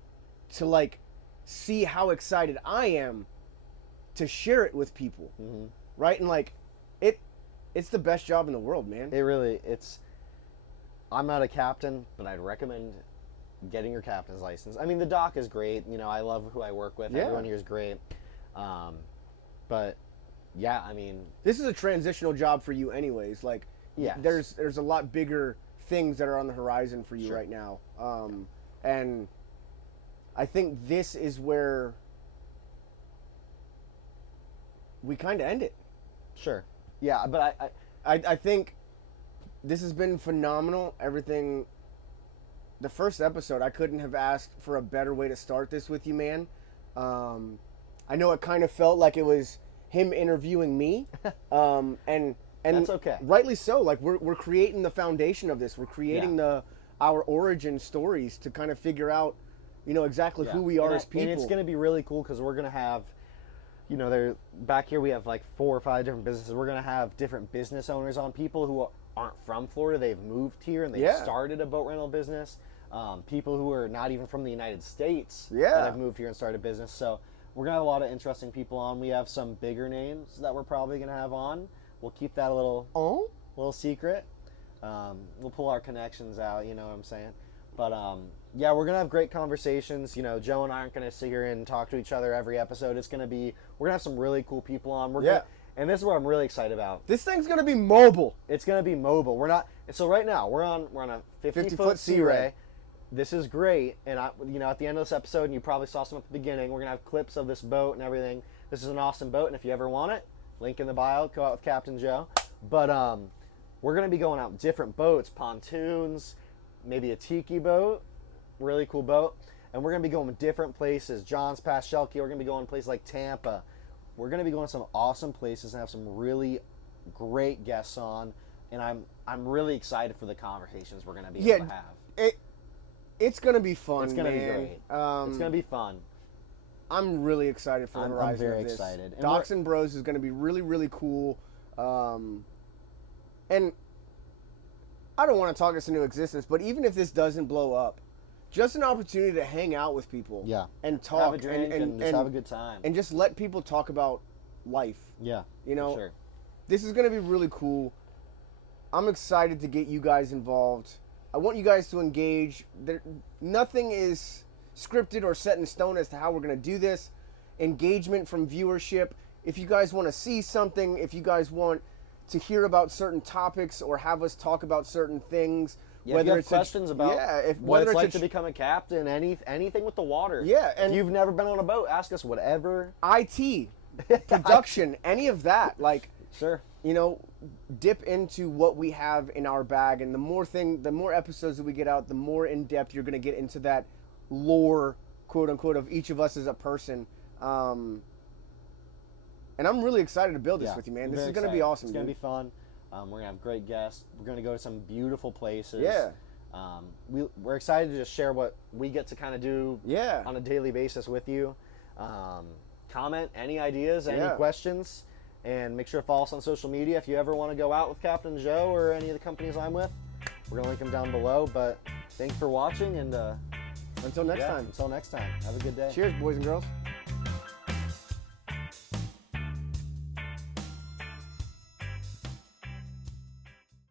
To, like, see how excited I am to share it with people. Mm-hmm. Right? And, like, it's the best job in the world, man. I'm not a captain, but I'd recommend getting your captain's license. I mean, the dock is great. You know, I love who I work with. Yeah. Everyone here is great. But, yeah, I mean... This is a transitional job for you anyways. Like, yes. there's a lot bigger things that are on the horizon for you Sure. right now. And I think this is where we kind of end it. Sure. Yeah, but I think this has been phenomenal. Everything. The first episode, I couldn't have asked for a better way to start this with you, man. I know it kind of felt like it was him interviewing me, and that's okay. Rightly so. Like we're creating the foundation of this. We're creating our origin stories to kind of figure out, you know, exactly who we are as people. And it's going to be really cool because we're going to have, you know, back here we have like 4 or 5 different businesses. We're going to have different business owners on, people who aren't from Florida. They've moved here and they've started a boat rental business. People who are not even from the United States that have moved here and started a business. So we're going to have a lot of interesting people on. We have some bigger names that we're probably going to have on. We'll keep that a little secret. We'll pull our connections out, you know what I'm saying? But yeah, we're gonna have great conversations. You know, Joe and I aren't gonna sit here and talk to each other every episode. We're gonna have some really cool people on. And this is what I'm really excited about. This thing's gonna be mobile. It's gonna be mobile. So right now we're on a 50-foot Sea Ray. This is great. And you know, at the end of this episode, and you probably saw some at the beginning, we're gonna have clips of this boat and everything. This is an awesome boat, and if you ever want it, link in the bio. Go out with Captain Joe. But we're gonna be going out with different boats, pontoons, maybe a tiki boat, really cool boat, and we're gonna be going to different places. John's Pass, Shelky. We're gonna be going to places like Tampa. We're gonna be going to some awesome places and have some really great guests on, and I'm really excited for the conversations we're gonna be able to have. It's gonna be fun. It's gonna be great. It's gonna be fun. I'm really excited for the horizon. I'm very of this. excited. And Docs and Bros is gonna be really, really cool. And I don't want to talk this into existence, but even if this doesn't blow up, just an opportunity to hang out with people, and talk, have a drink and just have a good time, and just let people talk about life. Yeah, you know, for sure. This is going to be really cool. I'm excited to get you guys involved. I want you guys to engage. Nothing is scripted or set in stone as to how we're going to do this. Engagement from viewership. If you guys want to see something, if you guys want to hear about certain topics or have us talk about certain things, whether if you have questions about what it's like to become a captain, anything with the water. Yeah, and if you've never been on a boat, ask us whatever. IT, production, any of that. Like, sure, you know, dip into what we have in our bag, and the more episodes that we get out, the more in depth you're going to get into that lore, quote unquote, of each of us as a person. And I'm really excited to build this with you, man. This is going to be awesome. It's going to be fun. We're going to have great guests. We're going to go to some beautiful places. Yeah. We're excited to just share what we get to kind of do on a daily basis with you. Comment any ideas, any questions, and make sure to follow us on social media. If you ever want to go out with Captain Joe or any of the companies I'm with, we're going to link them down below. But thanks for watching, and until next time. Until next time. Have a good day. Cheers, boys and girls.